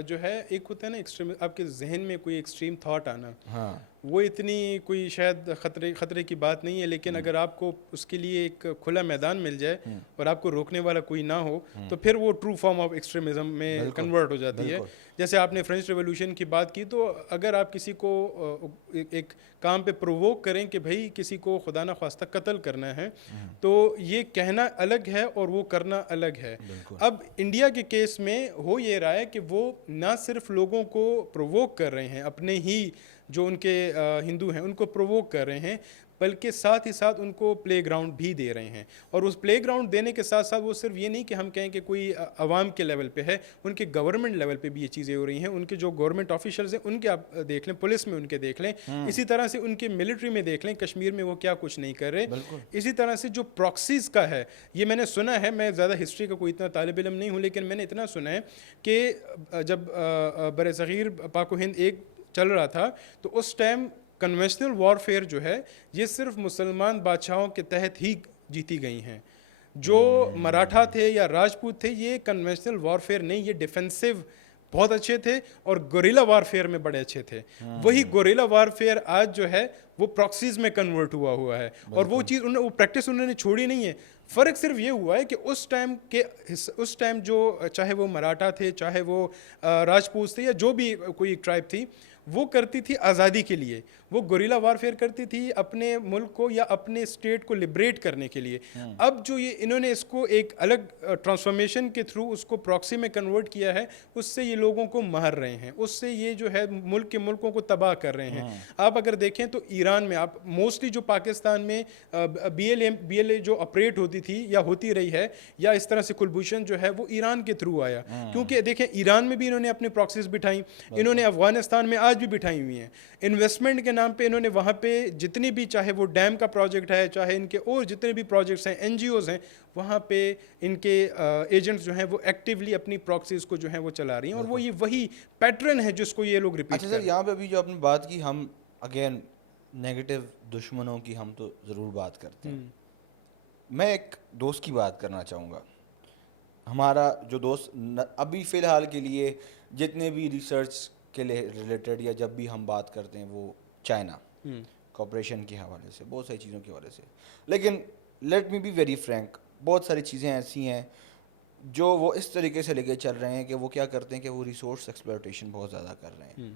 جو ہے ایک ہوتا ہے نا, آپ کے ذہن میں کوئی ایکسٹریم تھاٹ آنا, ہاں وہ اتنی کوئی شاید خطرے کی بات نہیں ہے, لیکن اگر آپ کو اس کے لیے ایک کھلا میدان مل جائے اور آپ کو روکنے والا کوئی نہ ہو تو پھر وہ ٹرو فارم آف ایکسٹریمزم میں کنورٹ ہو جاتی ہے. جیسے آپ نے فرینچ ریولیوشن کی بات کی, تو اگر آپ کسی کو ایک کام پہ پرووک کریں کہ بھائی کسی کو خدا نہ خواستہ قتل کرنا ہے, تو یہ کہنا الگ ہے اور وہ کرنا الگ ہے. اب انڈیا کے کیس میں ہو یہ رہا ہے کہ وہ نہ صرف لوگوں کو پرووک کر رہے ہیں, اپنے ہی جو ان کے ہندو ہیں ان کو پرووک کر رہے ہیں, بلکہ ساتھ ہی ساتھ ان کو پلے گراؤنڈ بھی دے رہے ہیں. اور اس پلے گراؤنڈ دینے کے ساتھ ساتھ وہ صرف یہ نہیں کہ ہم کہیں کہ کوئی عوام کے لیول پہ ہے, ان کے گورنمنٹ لیول پہ بھی یہ چیزیں ہو رہی ہیں. ان کے جو گورنمنٹ آفیشلز ہیں ان کے آپ دیکھ لیں, پولیس میں ان کے دیکھ لیں, اسی طرح سے ان کے ملٹری میں دیکھ لیں, کشمیر میں وہ کیا کچھ نہیں کر رہے. اسی طرح سے جو پراکسیز کا ہے, یہ میں نے سنا ہے, میں زیادہ ہسٹری کا کوئی اتنا طالب علم نہیں ہوں, لیکن میں نے اتنا سنا ہے کہ جب بر صغیر پاک و ہند ایک چل رہا تھا, تو اس ٹائم کنونشنل وارفیئر جو ہے یہ صرف مسلمان بادشاہوں کے تحت ہی جیتی گئی ہیں. جو مراٹھا تھے یا راجپوت تھے, یہ کنونشنل وارفیئر نہیں, یہ ڈیفینسو بہت اچھے تھے اور گوریلا وارفیئر میں بڑے اچھے تھے. وہی گوریلا وارفیئر آج جو ہے وہ پراکسیز میں کنورٹ ہوا ہے, اور وہ چیز وہ پریکٹس انہوں نے چھوڑی نہیں ہے. فرق صرف یہ ہوا ہے کہ اس ٹائم جو چاہے وہ مراٹھا تھے, چاہے وہ راجپوت تھے, یا جو بھی کوئی ٹرائب تھی, وہ کرتی تھی آزادی کے لیے, وہ گوریلا وارفیئر کرتی تھی اپنے ملک کو یا اپنے اسٹیٹ کو لبریٹ کرنے کے لیے. اب جو یہ انہوں نے اس کو ایک الگ ٹرانسفارمیشن کے تھرو اس کو پراکسی میں کنورٹ کیا ہے, اس سے یہ لوگوں کو مار رہے ہیں, اس سے یہ جو ہے ملکوں کو تباہ کر رہے ہیں. آپ اگر دیکھیں تو ایران میں, آپ موسٹلی جو پاکستان میں بی ایل اے جو آپریٹ ہوتی تھی یا ہوتی رہی ہے, یا اس طرح سے کلبھوشن جو ہے وہ ایران کے تھرو آیا. کیونکہ دیکھیں ایران میں بھی انہوں نے اپنی پراکسیز بٹھائیں, انہوں نے افغانستان میں بھی بٹھائی ہوئی ہیں. انویسٹمنٹ کے نام پہ انہوں نے وہاں پہ جتنی بھی, چاہے وہ ڈیم کا پروجیکٹ ہے, چاہے ان کے اور جتنے بھی پروجیکٹس ہیں, این جی اوز ہیں, وہاں پہ ان کے ایجنٹس جو ہیں وہ ایکٹیولی اپنی پراکسیز کو جو ہیں وہ چلا رہی ہیں, اور وہ یہ وہی پیٹرن ہے جس کو یہ لوگ ریپیٹ کرتے ہیں. اچھا سر, یہاں پہ ابھی جو آپ نے بات کی, ہم اگین نیگیٹو دشمنوں کی ہم تو ضرور بات کرتے ہیں. میں ایک دوست کی بات کرنا چاہوں گا. ہمارا جو دوست ابھی فی الحال کے لیے جتنے بھی ریسرچ کے ریلیٹڈ یا جب بھی ہم بات کرتے ہیں, وہ چائنا کوپریشن کے حوالے سے, بہت ساری چیزوں کے حوالے سے. لیکن let me be very frank, بہت ساری چیزیں ایسی ہیں جو وہ اس طریقے سے لے کے چل رہے ہیں کہ وہ کیا کرتے ہیں کہ وہ ریسورس ایکسپلوٹیشن بہت زیادہ کر رہے ہیں.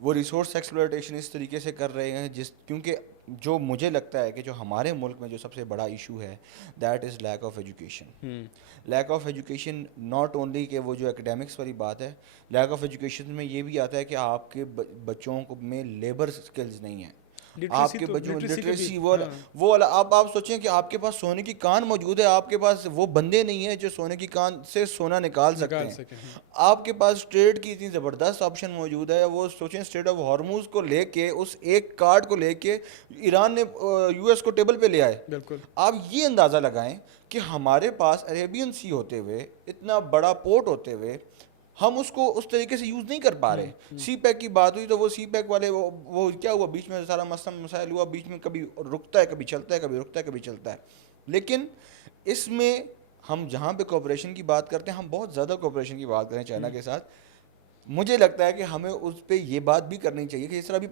وہ ریسورس ایکسپلوٹیشن اس طریقے سے کر رہے ہیں کیونکہ جو مجھے لگتا ہے کہ جو ہمارے ملک میں جو سب سے بڑا ایشو ہے, that is lack of education. Lack of education not only کہ وہ جو ایکڈیمکس والی بات ہے, لیک آف ایجوکیشن میں یہ بھی آتا ہے کہ آپ کے بچوں میں لیبر اسکلز نہیں ہیں, آپ کے بچوں میں لٹریسی وہ اب آپ سوچیں کہ آپ کے پاس سونے کی کان موجود ہے, آپ کے پاس وہ بندے نہیں ہیں جو سونے کی کان سے سونا نکال سکتے ہیں. آپ کے پاس ٹریڈ کی اتنی زبردست آپشن موجود ہے. وہ سوچیں اسٹریٹ آف ہارموز کو لے کے, اس ایک کارڈ کو لے کے ایران نے یو ایس کو ٹیبل پہ لے آئے. آپ یہ اندازہ لگائیں کہ ہمارے پاس عریبین سی ہوتے ہوئے, اتنا بڑا پورٹ ہوتے ہوئے, ہم اس کو اس طریقے سے یوز نہیں کر پا رہے. سی پیک کی بات ہوئی تو وہ سی پیک والے وہ کیا ہوا, بیچ میں سارا مسائل ہوا, بیچ میں کبھی رکتا ہے, کبھی چلتا ہے, کبھی رکتا ہے, کبھی چلتا ہے. لیکن اس میں ہم جہاں پہ کوپریشن کی بات کرتے ہیں, ہم بہت زیادہ کوپریشن کی بات کریں چائنا کے ساتھ. مجھے لگتا ہے کہ ہمیں اس پہ یہ بات بھی کرنی چاہیے کہ اس طرح بھی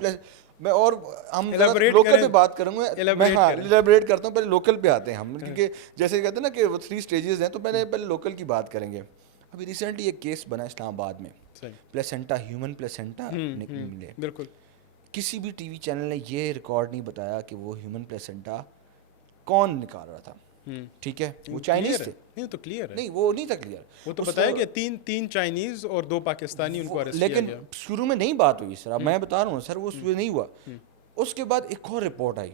میں, اور ہم لوکل پہ بات کروں گا, میں ہاں ایلیبریٹ کرتا ہوں. پہلے لوکل پہ آتے ہیں ہم, کیونکہ جیسے کہتے ہیں نا کہ وہ 3 اسٹیجز ہیں, تو پہلے لوکل کی بات کریں گے. ابھی ریسنٹلی ایک کیس بنا اسلام آباد میں, پلیسنٹا, ہیومن پلیسنٹا ملے. بالکل کسی بھی ٹی وی چینل نے یہ ریکارڈ نہیں بتایا کہ وہ ہیومن پلیسنٹا کون نکال رہا تھا. ٹھیک ہے, وہ چائنیز تھے. نہیں تو کلیئر ہے, نہیں وہ نہیں تھا کلیئر, وہ تو بتایا کہ تین چائنیز اور 2 پاکستانی ان کو ارسٹ کیا گیا. لیکن شروع میں نہیں بات ہوئی سر, اب میں بتا رہا ہوں سر, وہ شروع نہیں ہوا. اس کے بعد ایک اور رپورٹ آئی.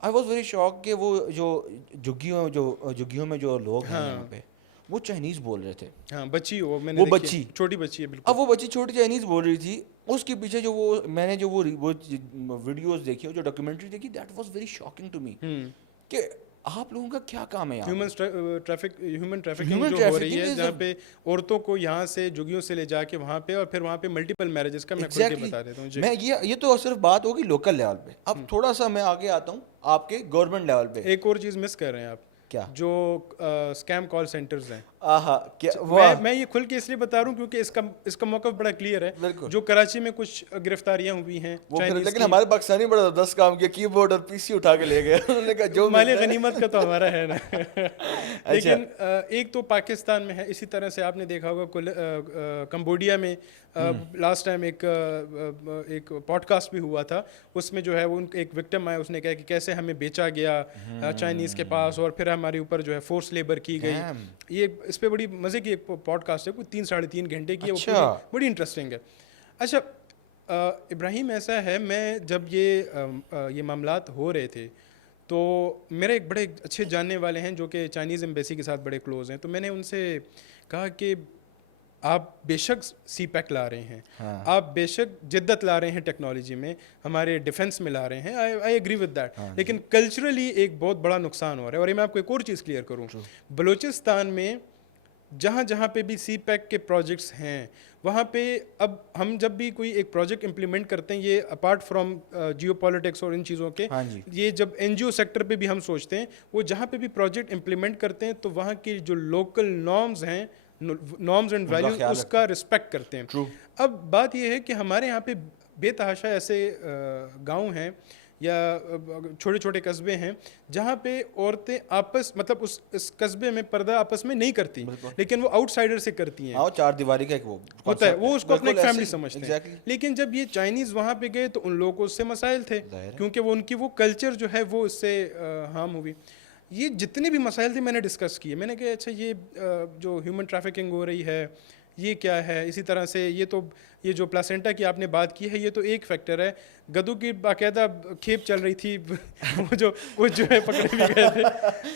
آئی واز ویری شاک کہ وہ جو جھگیوں میں جو لوگ ہیں یہاں پہ, وہ چائنیز بول رہے تھے. ہاں بچی, وہ بچی چھوٹی بچی ہے بالکل. اب وہ بچی چھوٹی چائنیز بول رہی تھی. اس کے پیچھے جو وہ میں نے جو وہ ویڈیوز دیکھی, جو ڈاکیومنٹری دیکھی, that was very shocking to me کہ آپ لوگوں کا کیا کام ہے یہاں؟ ہیومن ٹریفکنگ جو ہو رہی ہے جہاں پہ عورتوں کو یہاں سے جھگیوں سے لے جا کے وہاں پہ اور پھر وہاں پہ ملٹیپل میرجز کا میں کھل کے بتا دیتا ہوں. میں یہ تو صرف بات ہوگی لوکل لیول پہ. اب تھوڑا سا میں آگے آتا ہوں آپ کے گورنمنٹ لیول پہ. ایک اور چیز مس کر رہے ہیں آپ, کیا؟ جو اسکیم کال سینٹرز ہیں. میں یہ کھل کے اس لیے بتا رہا ہوں کیونکہ اس کا موقف بڑا کلیئر ہے. جو کراچی میں کچھ گرفتاریاں ہوئی ہیں, لیکن ہمارے پاکستانی بڑا زبردست کام کیا, کی بورڈ اور پی سی اٹھا کے لے گئے, انہوں نے کہا جو مال غنیمت کا تو ہمارا ہے نا. لیکن ایک تو پاکستان میں ہے, اسی طرح سے آپ نے دیکھا ہوگا کمبوڈیا میں لاسٹ ٹائم ایک پوڈ کاسٹ بھی ہوا تھا, اس میں جو ہے وہ ایک وکٹم آیا, اس نے کہا کہ کیسے ہمیں بیچا گیا چائنیز کے پاس اور پھر ہمارے اوپر جو ہے فورس لیبر کی گئی. یہ اس پہ بڑی مزے کی ایک پوڈ کاسٹ ہے, کوئی 3-3.5 گھنٹے کی ہے, وہ بڑی انٹرسٹنگ ہے. اچھا ابراہیم, ایسا ہے میں جب یہ معاملات ہو رہے تھے تو میرے ایک بڑے اچھے جاننے والے ہیں جو کہ چائنیز ایمبیسی کے ساتھ بڑے کلوز ہیں, تو میں نے ان سے کہا کہ آپ بے شک سی پیک لا رہے ہیں, آپ بے شک جدت لا رہے ہیں ٹیکنالوجی میں, ہمارے ڈیفنس میں لا رہے ہیں, آئی ایگری ود دیٹ, لیکن کلچرلی ایک بہت بڑا نقصان ہو رہا ہے. اور میں آپ کو ایک اور چیز کلیئر کروں, بلوچستان میں جہاں جہاں پہ بھی سی پیک کے پروجیکٹس ہیں وہاں پہ اب ہم جب بھی کوئی ایک پروجیکٹ امپلیمنٹ کرتے ہیں, یہ اپارٹ فرام جیو پالیٹکس اور ان چیزوں کے, یہ جب این جی او سیکٹر پہ بھی ہم سوچتے ہیں, وہ جہاں پہ بھی پروجیکٹ امپلیمنٹ کرتے ہیں تو وہاں کی جو لوکل نارمز ہیں, نارمز اینڈ ویلیوز, اس کا رسپیکٹ کرتے ہیں. اب بات یہ ہے کہ ہمارے یہاں پہ بے تحاشا ایسے گاؤں ہیں یا چھوٹے چھوٹے قصبے ہیں جہاں پہ عورتیں آپس مطلب اس قصبے میں پردہ آپس میں نہیں کرتی, لیکن وہ آؤٹ سائڈر سے کرتی ہیں. 4 دیواری کا ایک وہ ہوتا ہے, وہ اس کو اپنے ایک فیملی سمجھتے ہیں. لیکن جب یہ چائنیز وہاں پہ گئے تو ان لوگوں کو اس سے مسائل تھے, کیونکہ وہ ان کی وہ کلچر جو ہے وہ اس سے ہارم ہوئی. یہ جتنے بھی مسائل تھے میں نے ڈسکس کیے, میں نے کہا اچھا یہ جو ہیومن ٹریفکنگ ہو رہی ہے یہ کیا ہے. اسی طرح سے یہ جو پلاسینٹا کی آپ نے بات کی ہے یہ تو ایک فیکٹر ہے. گدو کی باقاعدہ کھیپ چل رہی تھی, وہ جو ہے پکڑے بھی گئے تھے,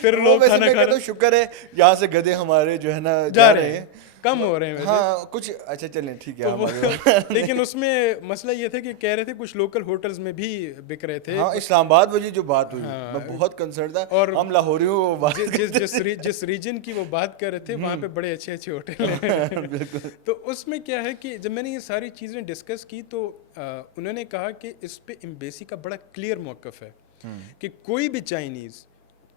پھر لوگ کھانا کھا رہے. شکر ہے یہاں سے گدھے ہمارے جو ہے نا جا رہے ہیں, کم ہو رہے ہیں ہاں کچھ. اچھا چلیں ٹھیک ہے. لیکن اس میں مسئلہ یہ تھا کہ کہہ رہے تھے کچھ لوکل ہوٹلز میں بھی بک رہے تھے. ہاں اسلام آباد میں جو بات ہوئی میں بہت کنسرن تھا, اور ہم لاہوریوں جس ریجن کی وہ بات کر رہے تھے وہاں پہ بڑے اچھے اچھے ہوٹل ہیں. تو اس میں کیا ہے کہ جب میں نے یہ ساری چیزیں ڈسکس کی تو انہوں نے کہا کہ اس پہ ایمبیسی کا بڑا کلیئر موقف ہے کہ کوئی بھی چائنیز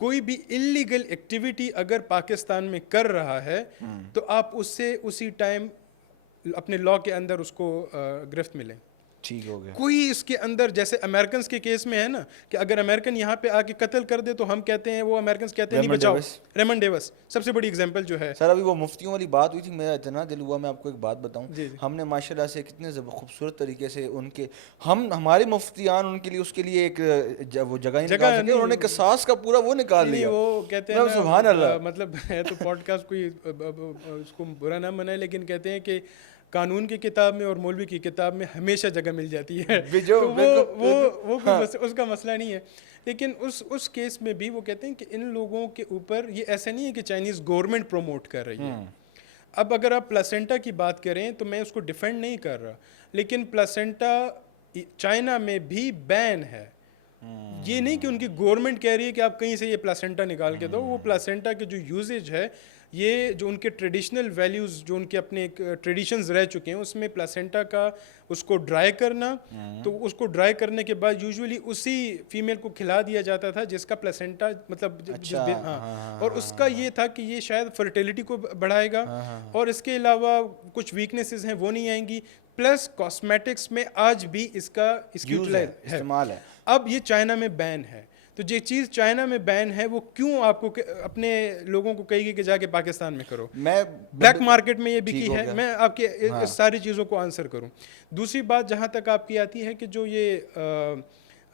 کوئی بھی انلیگل ایکٹیویٹی اگر پاکستان میں کر رہا ہے تو آپ اس سے اسی ٹائم اپنے لاء کے اندر اس کو گرفت ملیں. ٹھیک ہو گیا. کوئی اس کے اندر جیسے امریکنز کے کیس میں ہے نا کہ اگر امریکن یہاں پہ آ کے قتل کر دے تو ہم کہتے ہیں, وہ امریکنز کہتے ہیں نہیں بچاؤ. ریمن ڈیوس سب سے بڑی ایگزامپل جو ہے. سر ابھی وہ مفتیوں والی بات ہوئی تھی, میرا اتنا دل ہوا, میں آپ کو ایک بات بتاؤں, ہم نے ماشاءاللہ سے کتنے خوبصورت طریقے سے ان کے ہمارے مفتیان ان کے لیے اس کے لیے ایک وہ جگہ ہی نکال سکے, انہوں نے قصاص کا پورا وہ نکال لیا. وہ کہتے ہیں سبحان اللہ, مطلب ہے تو پوڈ کاسٹ کوئی اس کو برا نہ منائے, لیکن کہتے ہیں کہ قانون کی کتاب میں اور مولوی کی کتاب میں ہمیشہ جگہ مل جاتی ہے, وہ اس کا مسئلہ نہیں ہے. لیکن اس کیس میں بھی وہ کہتے ہیں کہ ان لوگوں کے اوپر یہ ایسا نہیں ہے کہ چائنیز گورنمنٹ پروموٹ کر رہی ہے. اب اگر آپ پلاسینٹا کی بات کریں تو میں اس کو ڈیفینڈ نہیں کر رہا, لیکن پلاسینٹا چائنا میں بھی بین ہے. یہ نہیں کہ ان کی گورنمنٹ کہہ رہی ہے کہ آپ کہیں سے یہ پلاسینٹا نکال کے دو. وہ پلاسینٹا کے جو یوزیج ہے, یہ جو ان کے ٹریڈیشنل ویلیوز جو ان کے اپنے ایک ٹریڈیشنز رہ چکے ہیں, اس میں پلاسینٹا کا اس کو ڈرائی کرنا, تو اس کو ڈرائی کرنے کے بعد یوزولی اسی فیمیل کو کھلا دیا جاتا تھا جس کا پلاسینٹا مطلب اور اس کا یہ تھا کہ یہ شاید فرٹیلیٹی کو بڑھائے گا, اور اس کے علاوہ کچھ ویکنیسز ہیں وہ نہیں آئیں گی. پلس کاسمیٹکس میں آج بھی اس کا استعمال ہے. اب یہ چائنا میں بین ہے, تو جو چیز چائنا میں بین ہے وہ کیوں آپ کو اپنے لوگوں کو کہے گی کہ جا کے پاکستان میں کرو. میں بلیک مارکیٹ میں یہ بکی ہے. میں آپ کی اس ساری چیزوں کو آنسر کروں. دوسری بات جہاں تک آپ کی آتی ہے کہ جو یہ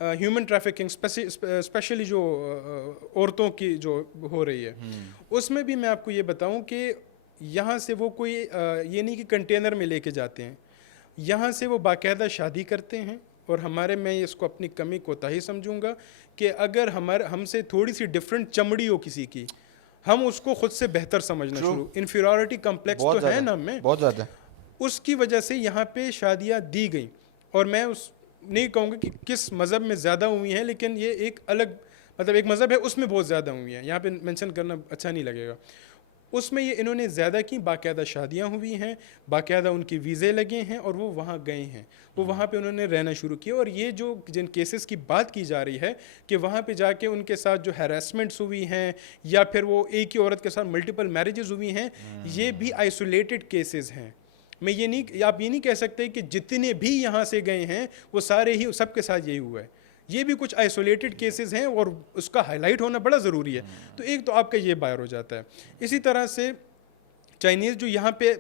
ہیومن ٹریفکنگ اسپیشلی جو عورتوں کی جو ہو رہی ہے, اس میں بھی میں آپ کو یہ بتاؤں کہ یہاں سے وہ کوئی یہ نہیں کہ کنٹینر میں لے کے جاتے ہیں, یہاں سے وہ باقاعدہ شادی کرتے ہیں. اور ہمارے میں اس کو اپنی کمی کوتاہی سمجھوں گا کہ اگر ہم سے تھوڑی سی ڈفرینٹ چمڑی ہو کسی کی, ہم اس کو خود سے بہتر سمجھنا شروع, انفیریورٹی کمپلیکس تو ہے نا ہمیں بہت زیادہ, اس کی وجہ سے یہاں پہ شادیاں دی گئیں. اور میں نہیں کہوں گا کہ کس مذہب میں زیادہ ہوئی ہیں, لیکن یہ ایک الگ مطلب ایک مذہب ہے اس میں بہت زیادہ ہوئی ہیں, یہاں پہ مینشن کرنا اچھا نہیں لگے گا. اس میں یہ انہوں نے زیادہ کی, باقاعدہ شادیاں ہوئی ہیں, باقاعدہ ان کی ویزے لگے ہیں اور وہ وہاں گئے ہیں, وہ وہاں پہ انہوں نے رہنا شروع کیا. اور یہ جو جن کیسز کی بات کی جا رہی ہے کہ وہاں پہ جا کے ان کے ساتھ جو ہیراسمنٹس ہوئی ہیں یا پھر وہ ایک ہی عورت کے ساتھ ملٹیپل میرجز ہوئی ہیں, یہ بھی آئسولیٹڈ کیسز ہیں. میں یہ نہیں, آپ یہ نہیں کہہ سکتے کہ جتنے بھی یہاں سے گئے ہیں وہ سارے ہی سب کے ساتھ یہی ہوا ہے. یہ بھی کچھ آئسولیٹڈ کیسز ہیں اور اس کا ہائی لائٹ ہونا بڑا ضروری ہے. تو ایک تو آپ کا یہ باہر ہو جاتا ہے. اسی طرح سے چائنیز جو یہاں پہ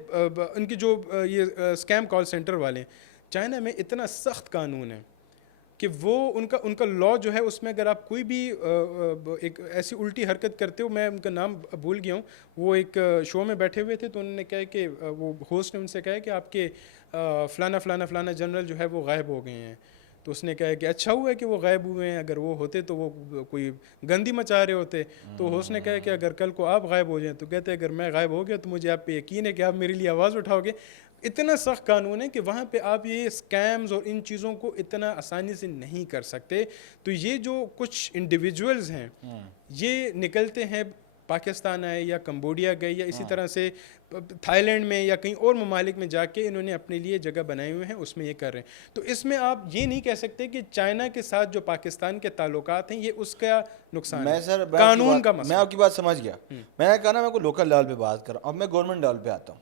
ان کی جو یہ اسکیم کال سینٹر والے ہیں, چائنا میں اتنا سخت قانون ہے کہ وہ ان کا لا جو ہے اس میں اگر آپ کوئی بھی ایک ایسی الٹی حرکت کرتے ہو, میں ان کا نام بھول گیا ہوں, وہ ایک شو میں بیٹھے ہوئے تھے تو انہوں نے کہا کہ وہ ہوسٹ نے ان سے کہا کہ آپ کے فلانا فلانا فلانا جنرل جو ہے وہ غائب ہو گئے ہیں. تو اس نے کہا کہ اچھا ہوا ہے کہ وہ غائب ہوئے ہیں, اگر وہ ہوتے تو وہ کوئی گندی مچا رہے ہوتے. تو ہوسٹ نے کہا کہ اگر کل کو آپ غائب ہو جائیں, تو کہتے ہیں اگر میں غائب ہو گیا تو مجھے آپ پہ یقین ہے کہ آپ میرے لیے آواز اٹھاؤ گے. اتنا سخت قانون ہے کہ وہاں پہ آپ یہ اسکیمز اور ان چیزوں کو اتنا آسانی سے نہیں کر سکتے. تو یہ جو کچھ انڈیویجولز ہیں یہ نکلتے ہیں, پاکستان آئے یا کمبوڈیا گئے یا اسی طرح سے تھائی لینڈ میں یا کہیں اور ممالک میں جا کے انہوں نے اپنے لیے جگہ بنائے ہوئے ہیں, اس میں یہ کر رہے ہیں. تو اس میں آپ یہ نہیں کہہ سکتے کہ چائنا کے ساتھ جو پاکستان کے تعلقات ہیں یہ اس کا نقصان ہے, قانون کا مسئلہ. میں آپ کی بات سمجھ گیا. میں نے کہا نا میں کو لوکل لیول پہ بات کر رہا ہوں, اب میں گورنمنٹ لیول پہ آتا ہوں.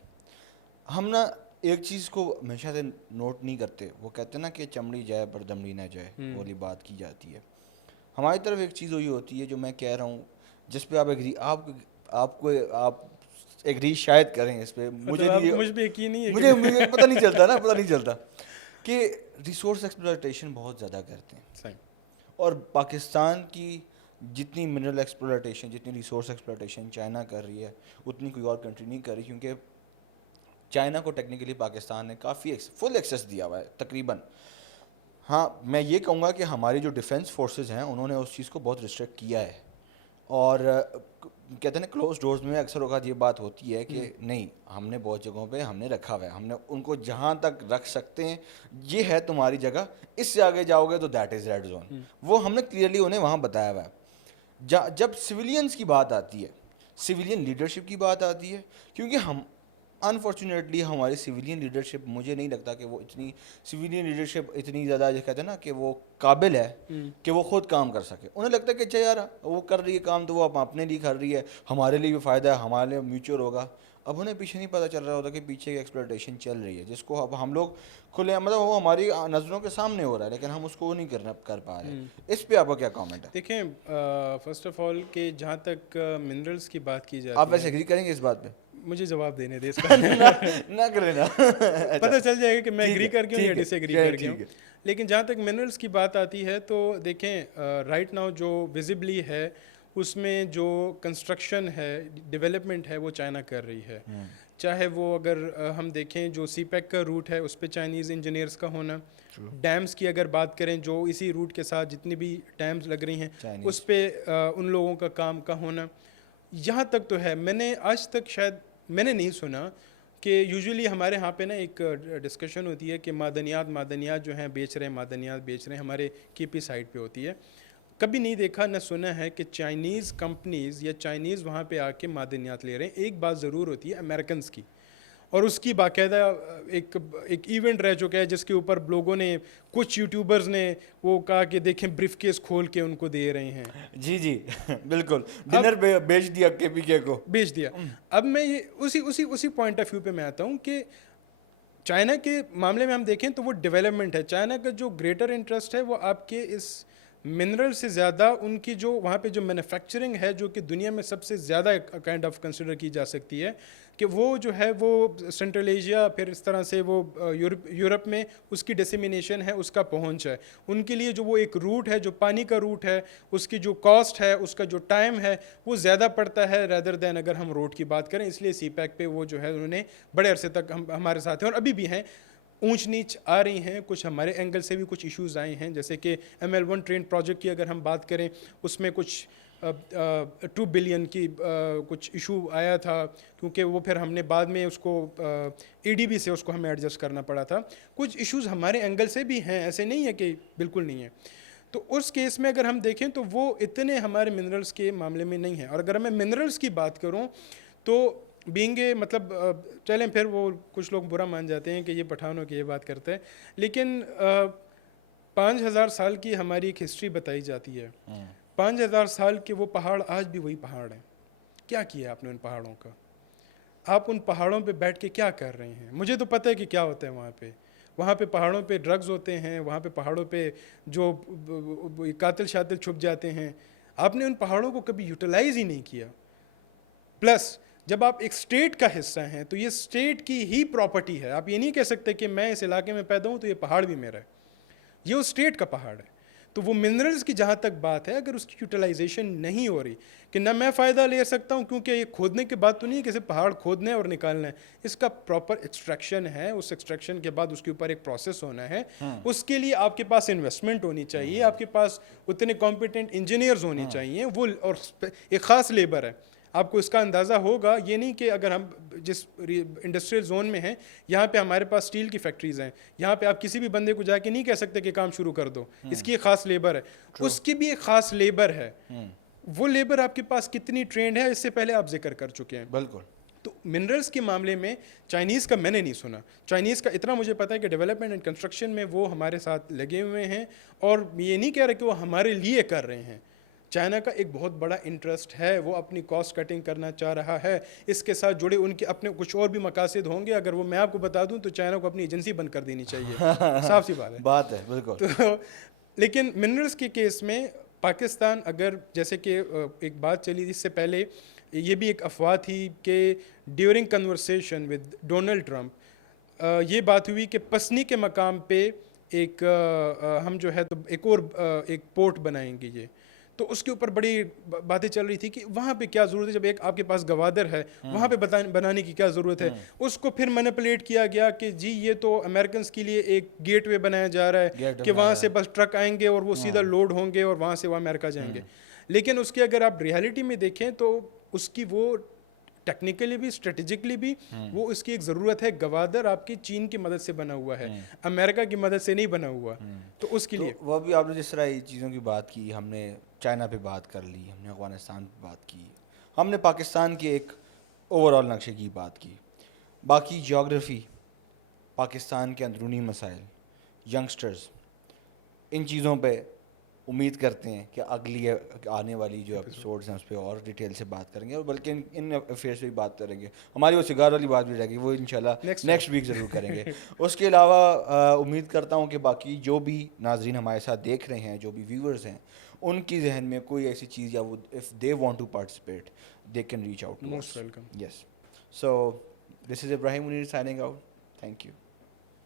ہم نا ایک چیز کو ہمیشہ سے نوٹ نہیں کرتے, وہ کہتے ہیں نا کہ چمڑی جائے پر دمڑی نہ جائے, وہ والی بات کی جاتی ہے. ہماری طرف ایک چیز وہی ہوتی ہے جو میں کہہ رہا ہوں, جس پہ آپ ایگری شاید کریں اس پہ, مجھے یقین نہیں ہے, مجھے پتہ نہیں چلتا کہ ریسورس ایکسپلوٹیشن بہت زیادہ کرتے ہیں. اور پاکستان کی جتنی منرل ایکسپلوٹیشن, جتنی ریسورس ایکسپلوٹیشن چائنا کر رہی ہے اتنی کوئی اور کنٹری نہیں کر رہی, کیونکہ چائنا کو ٹیکنیکلی پاکستان نے کافی فل ایکسیس دیا ہوا ہے تقریباً. ہاں میں یہ کہوں گا کہ ہماری جو ڈیفینس فورسز ہیں انہوں نے اس چیز کو بہت ریسٹرکٹ کیا ہے. اور کہتے ہیں نا کلوز ڈورز میں اکثر اوقات یہ بات ہوتی ہے کہ نہیں, ہم نے بہت جگہوں پہ ہم نے رکھا ہوا ہے, ہم نے ان کو جہاں تک رکھ سکتے ہیں یہ ہے تمہاری جگہ, اس سے آگے جاؤ گے تو دیٹ از ریڈ زون. وہ ہم نے کلیئرلی انہیں وہاں بتایا ہوا ہے. جب سویلینس کی بات آتی ہے, سویلین لیڈرشپ کی بات آتی ہے, کیونکہ ہم انفارچونیٹلی ہماری سویلین لیڈرشپ, مجھے نہیں لگتا کہ وہ سویلین لیڈرشپ اتنی زیادہ جو کہتے ہیں نا کہ وہ قابل ہے کہ وہ خود کام کر سکے. انہیں لگتا ہے کہ اچھا یار وہ کر رہی ہے کام تو وہ اپنے لیے کر رہی ہے, ہمارے لیے بھی فائدہ ہے, ہمارے لیے میوچل ہوگا. اب انہیں پیچھے نہیں پتہ چل رہا ہوتا کہ پیچھے کی ایکسپلوٹیشن چل رہی ہے, جس کو اب ہم لوگ کھلے مطلب وہ ہماری نظروں کے سامنے ہو رہا ہے, لیکن ہم اس کو نہیں کر پا رہے. اس پہ آپ کا کیا کامنٹ ہے؟ دیکھیں فرسٹ آف آل کہ جہاں تک منرلس کی بات کی جاتی ہے, آپ ویسے ایگری کریں گے اس بات پہ؟ مجھے جواب دینے دے اس کا, نہ کریں نا, پتہ چل جائے گا کہ میں ایگری کر گیا ہوں یا ڈس ایگری کر گیا ہوں. لیکن جہاں تک منرلس کی بات آتی ہے تو دیکھیں رائٹ ناؤ جو ویزیبلی ہے اس میں جو کنسٹرکشن ہے, ڈیولپمنٹ ہے, وہ چائنا کر رہی ہے. چاہے وہ اگر ہم دیکھیں جو سی پیک کا روٹ ہے اس پہ چائنیز انجینئرس کا ہونا, ڈیمز کی اگر بات کریں جو اسی روٹ کے ساتھ جتنی بھی ڈیمز لگ رہی ہیں اس پہ ان لوگوں کا کام کا ہونا, یہاں تک تو ہے. میں نے آج تک شاید میں نے نہیں سنا کہ یوزولی ہمارے ہاں پہ نا ایک ڈسکشن ہوتی ہے کہ معدنیات جو ہیں بیچ رہے ہیں, ہمارے کی پی سائٹ پہ ہوتی ہے. کبھی نہیں دیکھا نہ سنا ہے کہ چائنیز کمپنیز یا چائنیز وہاں پہ آ کے معدنیات لے رہے ہیں. ایک بات ضرور ہوتی ہے امریکنس کی, اور اس کی باقاعدہ ایک ایونٹ رہ چکا ہے جس کے اوپر لوگوں نے, کچھ یوٹیوبرز نے وہ کہا کہ دیکھیں بریف کیس کھول کے ان کو دے رہے ہیں. جی بالکل, ڈنر بیچ دیا کے پی کے کو, بیچ دیا. اب میں یہ اسی پوائنٹ آف ویو پہ میں آتا ہوں کہ چائنا کے معاملے میں ہم دیکھیں تو وہ ڈیولپمنٹ ہے. چائنا کا جو گریٹر انٹرسٹ ہے وہ آپ کے اس منرل سے زیادہ ان کی جو وہاں پہ جو مینوفیکچرنگ ہے جو کہ دنیا میں سب سے زیادہ کائنڈ آف کنسیڈر کی جا سکتی ہے, کہ وہ جو ہے وہ سینٹرل ایشیا پھر اس طرح سے وہ یورپ میں اس کی ڈسیمینیشن ہے, اس کا پہنچ ہے. ان کے لیے جو وہ ایک روٹ ہے جو پانی کا روٹ ہے, اس کی جو کاسٹ ہے, اس کا جو ٹائم ہے وہ زیادہ پڑتا ہے ریدر دین اگر ہم روڈ کی بات کریں. اس لیے سی پیک پہ وہ جو ہے انہوں نے بڑے عرصے تک ہمارے ساتھ ہیں اور ابھی بھی ہیں. اونچ نیچ آ رہی ہیں, کچھ ہمارے اینگل سے بھی کچھ ایشوز آئے ہیں, جیسے کہ ML1 ٹرین پروجیکٹ کی اگر ہم بات کریں اس میں کچھ 2 بلین کی کچھ ایشو آیا تھا, کیونکہ وہ پھر ہم نے بعد میں اس کو ADB سے اس کو ہمیں ایڈجسٹ کرنا پڑا تھا. کچھ ایشوز ہمارے اینگل سے بھی ہیں, ایسے نہیں ہے کہ بالکل نہیں ہے. تو اس کیس میں اگر ہم دیکھیں تو وہ اتنے ہمارے منرلس کے معاملے میں نہیں ہیں. اور اگر میں منرلس کی بات کروں تو بینگ مطلب چلیں پھر وہ کچھ لوگ برا مان جاتے ہیں کہ یہ پٹھانوں کی یہ بات کرتے ہیں, لیکن 5,000 سال کی ہماری ایک ہسٹری بتائی جاتی ہے. 5,000 سال کے وہ پہاڑ آج بھی وہی پہاڑ ہیں. کیا کیا آپ نے ان پہاڑوں کا؟ آپ ان پہاڑوں پہ بیٹھ کے کیا کر رہے ہیں؟ مجھے تو پتہ ہے کہ کیا ہوتا ہے وہاں پہ پہاڑوں پہ ڈرگز ہوتے ہیں, وہاں پہ پہاڑوں پہ جو قاتل شاتل چھپ جاتے ہیں. آپ نے ان پہاڑوں کو کبھی یوٹیلائز ہی نہیں کیا. پلس جب آپ ایک اسٹیٹ کا حصہ ہیں تو یہ اسٹیٹ کی ہی پراپرٹی ہے. آپ یہ نہیں کہہ سکتے کہ میں اس علاقے میں پیدا ہوں تو یہ پہاڑ بھی میرا ہے. یہ اس اسٹیٹ کا پہاڑ ہے. تو وہ منرلز کی جہاں تک بات ہے, اگر اس کی یوٹیلائزیشن نہیں ہو رہی کہ نہ میں فائدہ لے سکتا ہوں, کیونکہ یہ کھودنے کے بعد تو نہیں ہے کہ صرف پہاڑ کھودنا ہے اور نکالنا ہے, اس کا پراپر ایکسٹریکشن ہے. اس ایکسٹریکشن کے بعد اس کے اوپر ایک پروسیس ہونا ہے. اس کے لیے آپ کے پاس انویسٹمنٹ ہونی چاہیے, آپ کے پاس اتنے کمپیٹنٹ انجینئرز ہونے چاہیے, وہ اور ایک خاص لیبر ہے. آپ کو اس کا اندازہ ہوگا. یہ نہیں کہ اگر ہم جس انڈسٹریل زون میں ہیں یہاں پہ ہمارے پاس اسٹیل کی فیکٹریز ہیں, یہاں پہ آپ کسی بھی بندے کو جا کے نہیں کہہ سکتے کہ کام شروع کر دو, اس کی ایک خاص لیبر ہے. اس کی بھی ایک خاص لیبر ہے. وہ لیبر آپ کے پاس کتنی ٹرینڈ ہے اس سے پہلے آپ ذکر کر چکے ہیں. بالکل. تو منرلس کے معاملے میں چائنیز کا میں نے نہیں سنا. چائنیز کا اتنا مجھے پتہ ہے کہ ڈیولپمنٹ اینڈ کنسٹرکشن میں وہ ہمارے ساتھ لگے ہوئے ہیں, اور یہ نہیں کہہ رہے کہ وہ ہمارے لیے کر رہے ہیں. چائنا کا ایک بہت بڑا انٹرسٹ ہے, وہ اپنی کاسٹ کٹنگ کرنا چاہ رہا ہے. اس کے ساتھ جڑے ان کے اپنے کچھ اور بھی مقاصد ہوں گے. اگر وہ میں آپ کو بتا دوں تو چائنا کو اپنی ایجنسی بند کر دینی چاہیے. صاف سی بات ہے. بالکل. تو لیکن منرلس کے کیس میں پاکستان, اگر جیسے کہ ایک بات چلی اس سے پہلے, یہ بھی ایک افواہ تھی کہ during conversation with Donald Trump یہ بات ہوئی کہ پسنی کے مقام پہ ایک ہم جو ہے تو ایک اور ایک پورٹ بنائیں گے. یہ تو اس کے اوپر بڑی باتیں چل رہی تھی کہ وہاں پہ کیا ضرورت ہے, جب ایک آپ کے پاس گوادر ہے وہاں پہ بنانے کی کیا ضرورت ہے. اس کو پھر مینیپولیٹ کیا گیا کہ جی یہ تو امریکنز کے لیے ایک گیٹ وے بنایا جا رہا ہے کہ وہاں سے بس ٹرک آئیں گے اور وہ سیدھا لوڈ ہوں گے اور وہاں سے وہ امریکہ جائیں گے. لیکن اس کی اگر آپ ریالٹی میں دیکھیں تو اس کی وہ ٹیکنیکلی بھی اسٹریٹجکلی بھی وہ اس کی ایک ضرورت ہے. گوادر آپ کی چین کی مدد سے بنا ہوا ہے, امریکہ کی مدد سے نہیں بنا ہوا. تو اس کے لیے وہ بھی آپ نے جس طرح یہ چیزوں کی بات کی, ہم نے چائنا پہ بات کر لی, ہم نے افغانستان پہ بات کی, ہم نے پاکستان کے ایک اوور آل نقشے کی بات کی. باقی جیوگرافی, پاکستان کے اندرونی مسائل, ینگسٹرز, ان چیزوں پہ امید کرتے ہیں کہ اگلی آنے والی جو ایپیسوڈز ہیں اس پہ اور ڈیٹیل سے بات کریں گے, اور بلکہ ان افیئرس پہ بھی بات کریں گے. ہماری وہ سگار والی بات بھی رہے گی, وہ انشاءاللہ نیکسٹ ویک ضرور کریں گے. اس کے علاوہ امید کرتا ہوں کہ باقی جو بھی ناظرین ہمارے ساتھ دیکھ رہے ہیں, جو بھی ویورز ہیں, ان کی ذہن میں کوئی ایسی چیز یا وہ if they want to participate they can reach out to us. Most welcome. Yes. So this is Ibrahim Munir signing out. Thank you.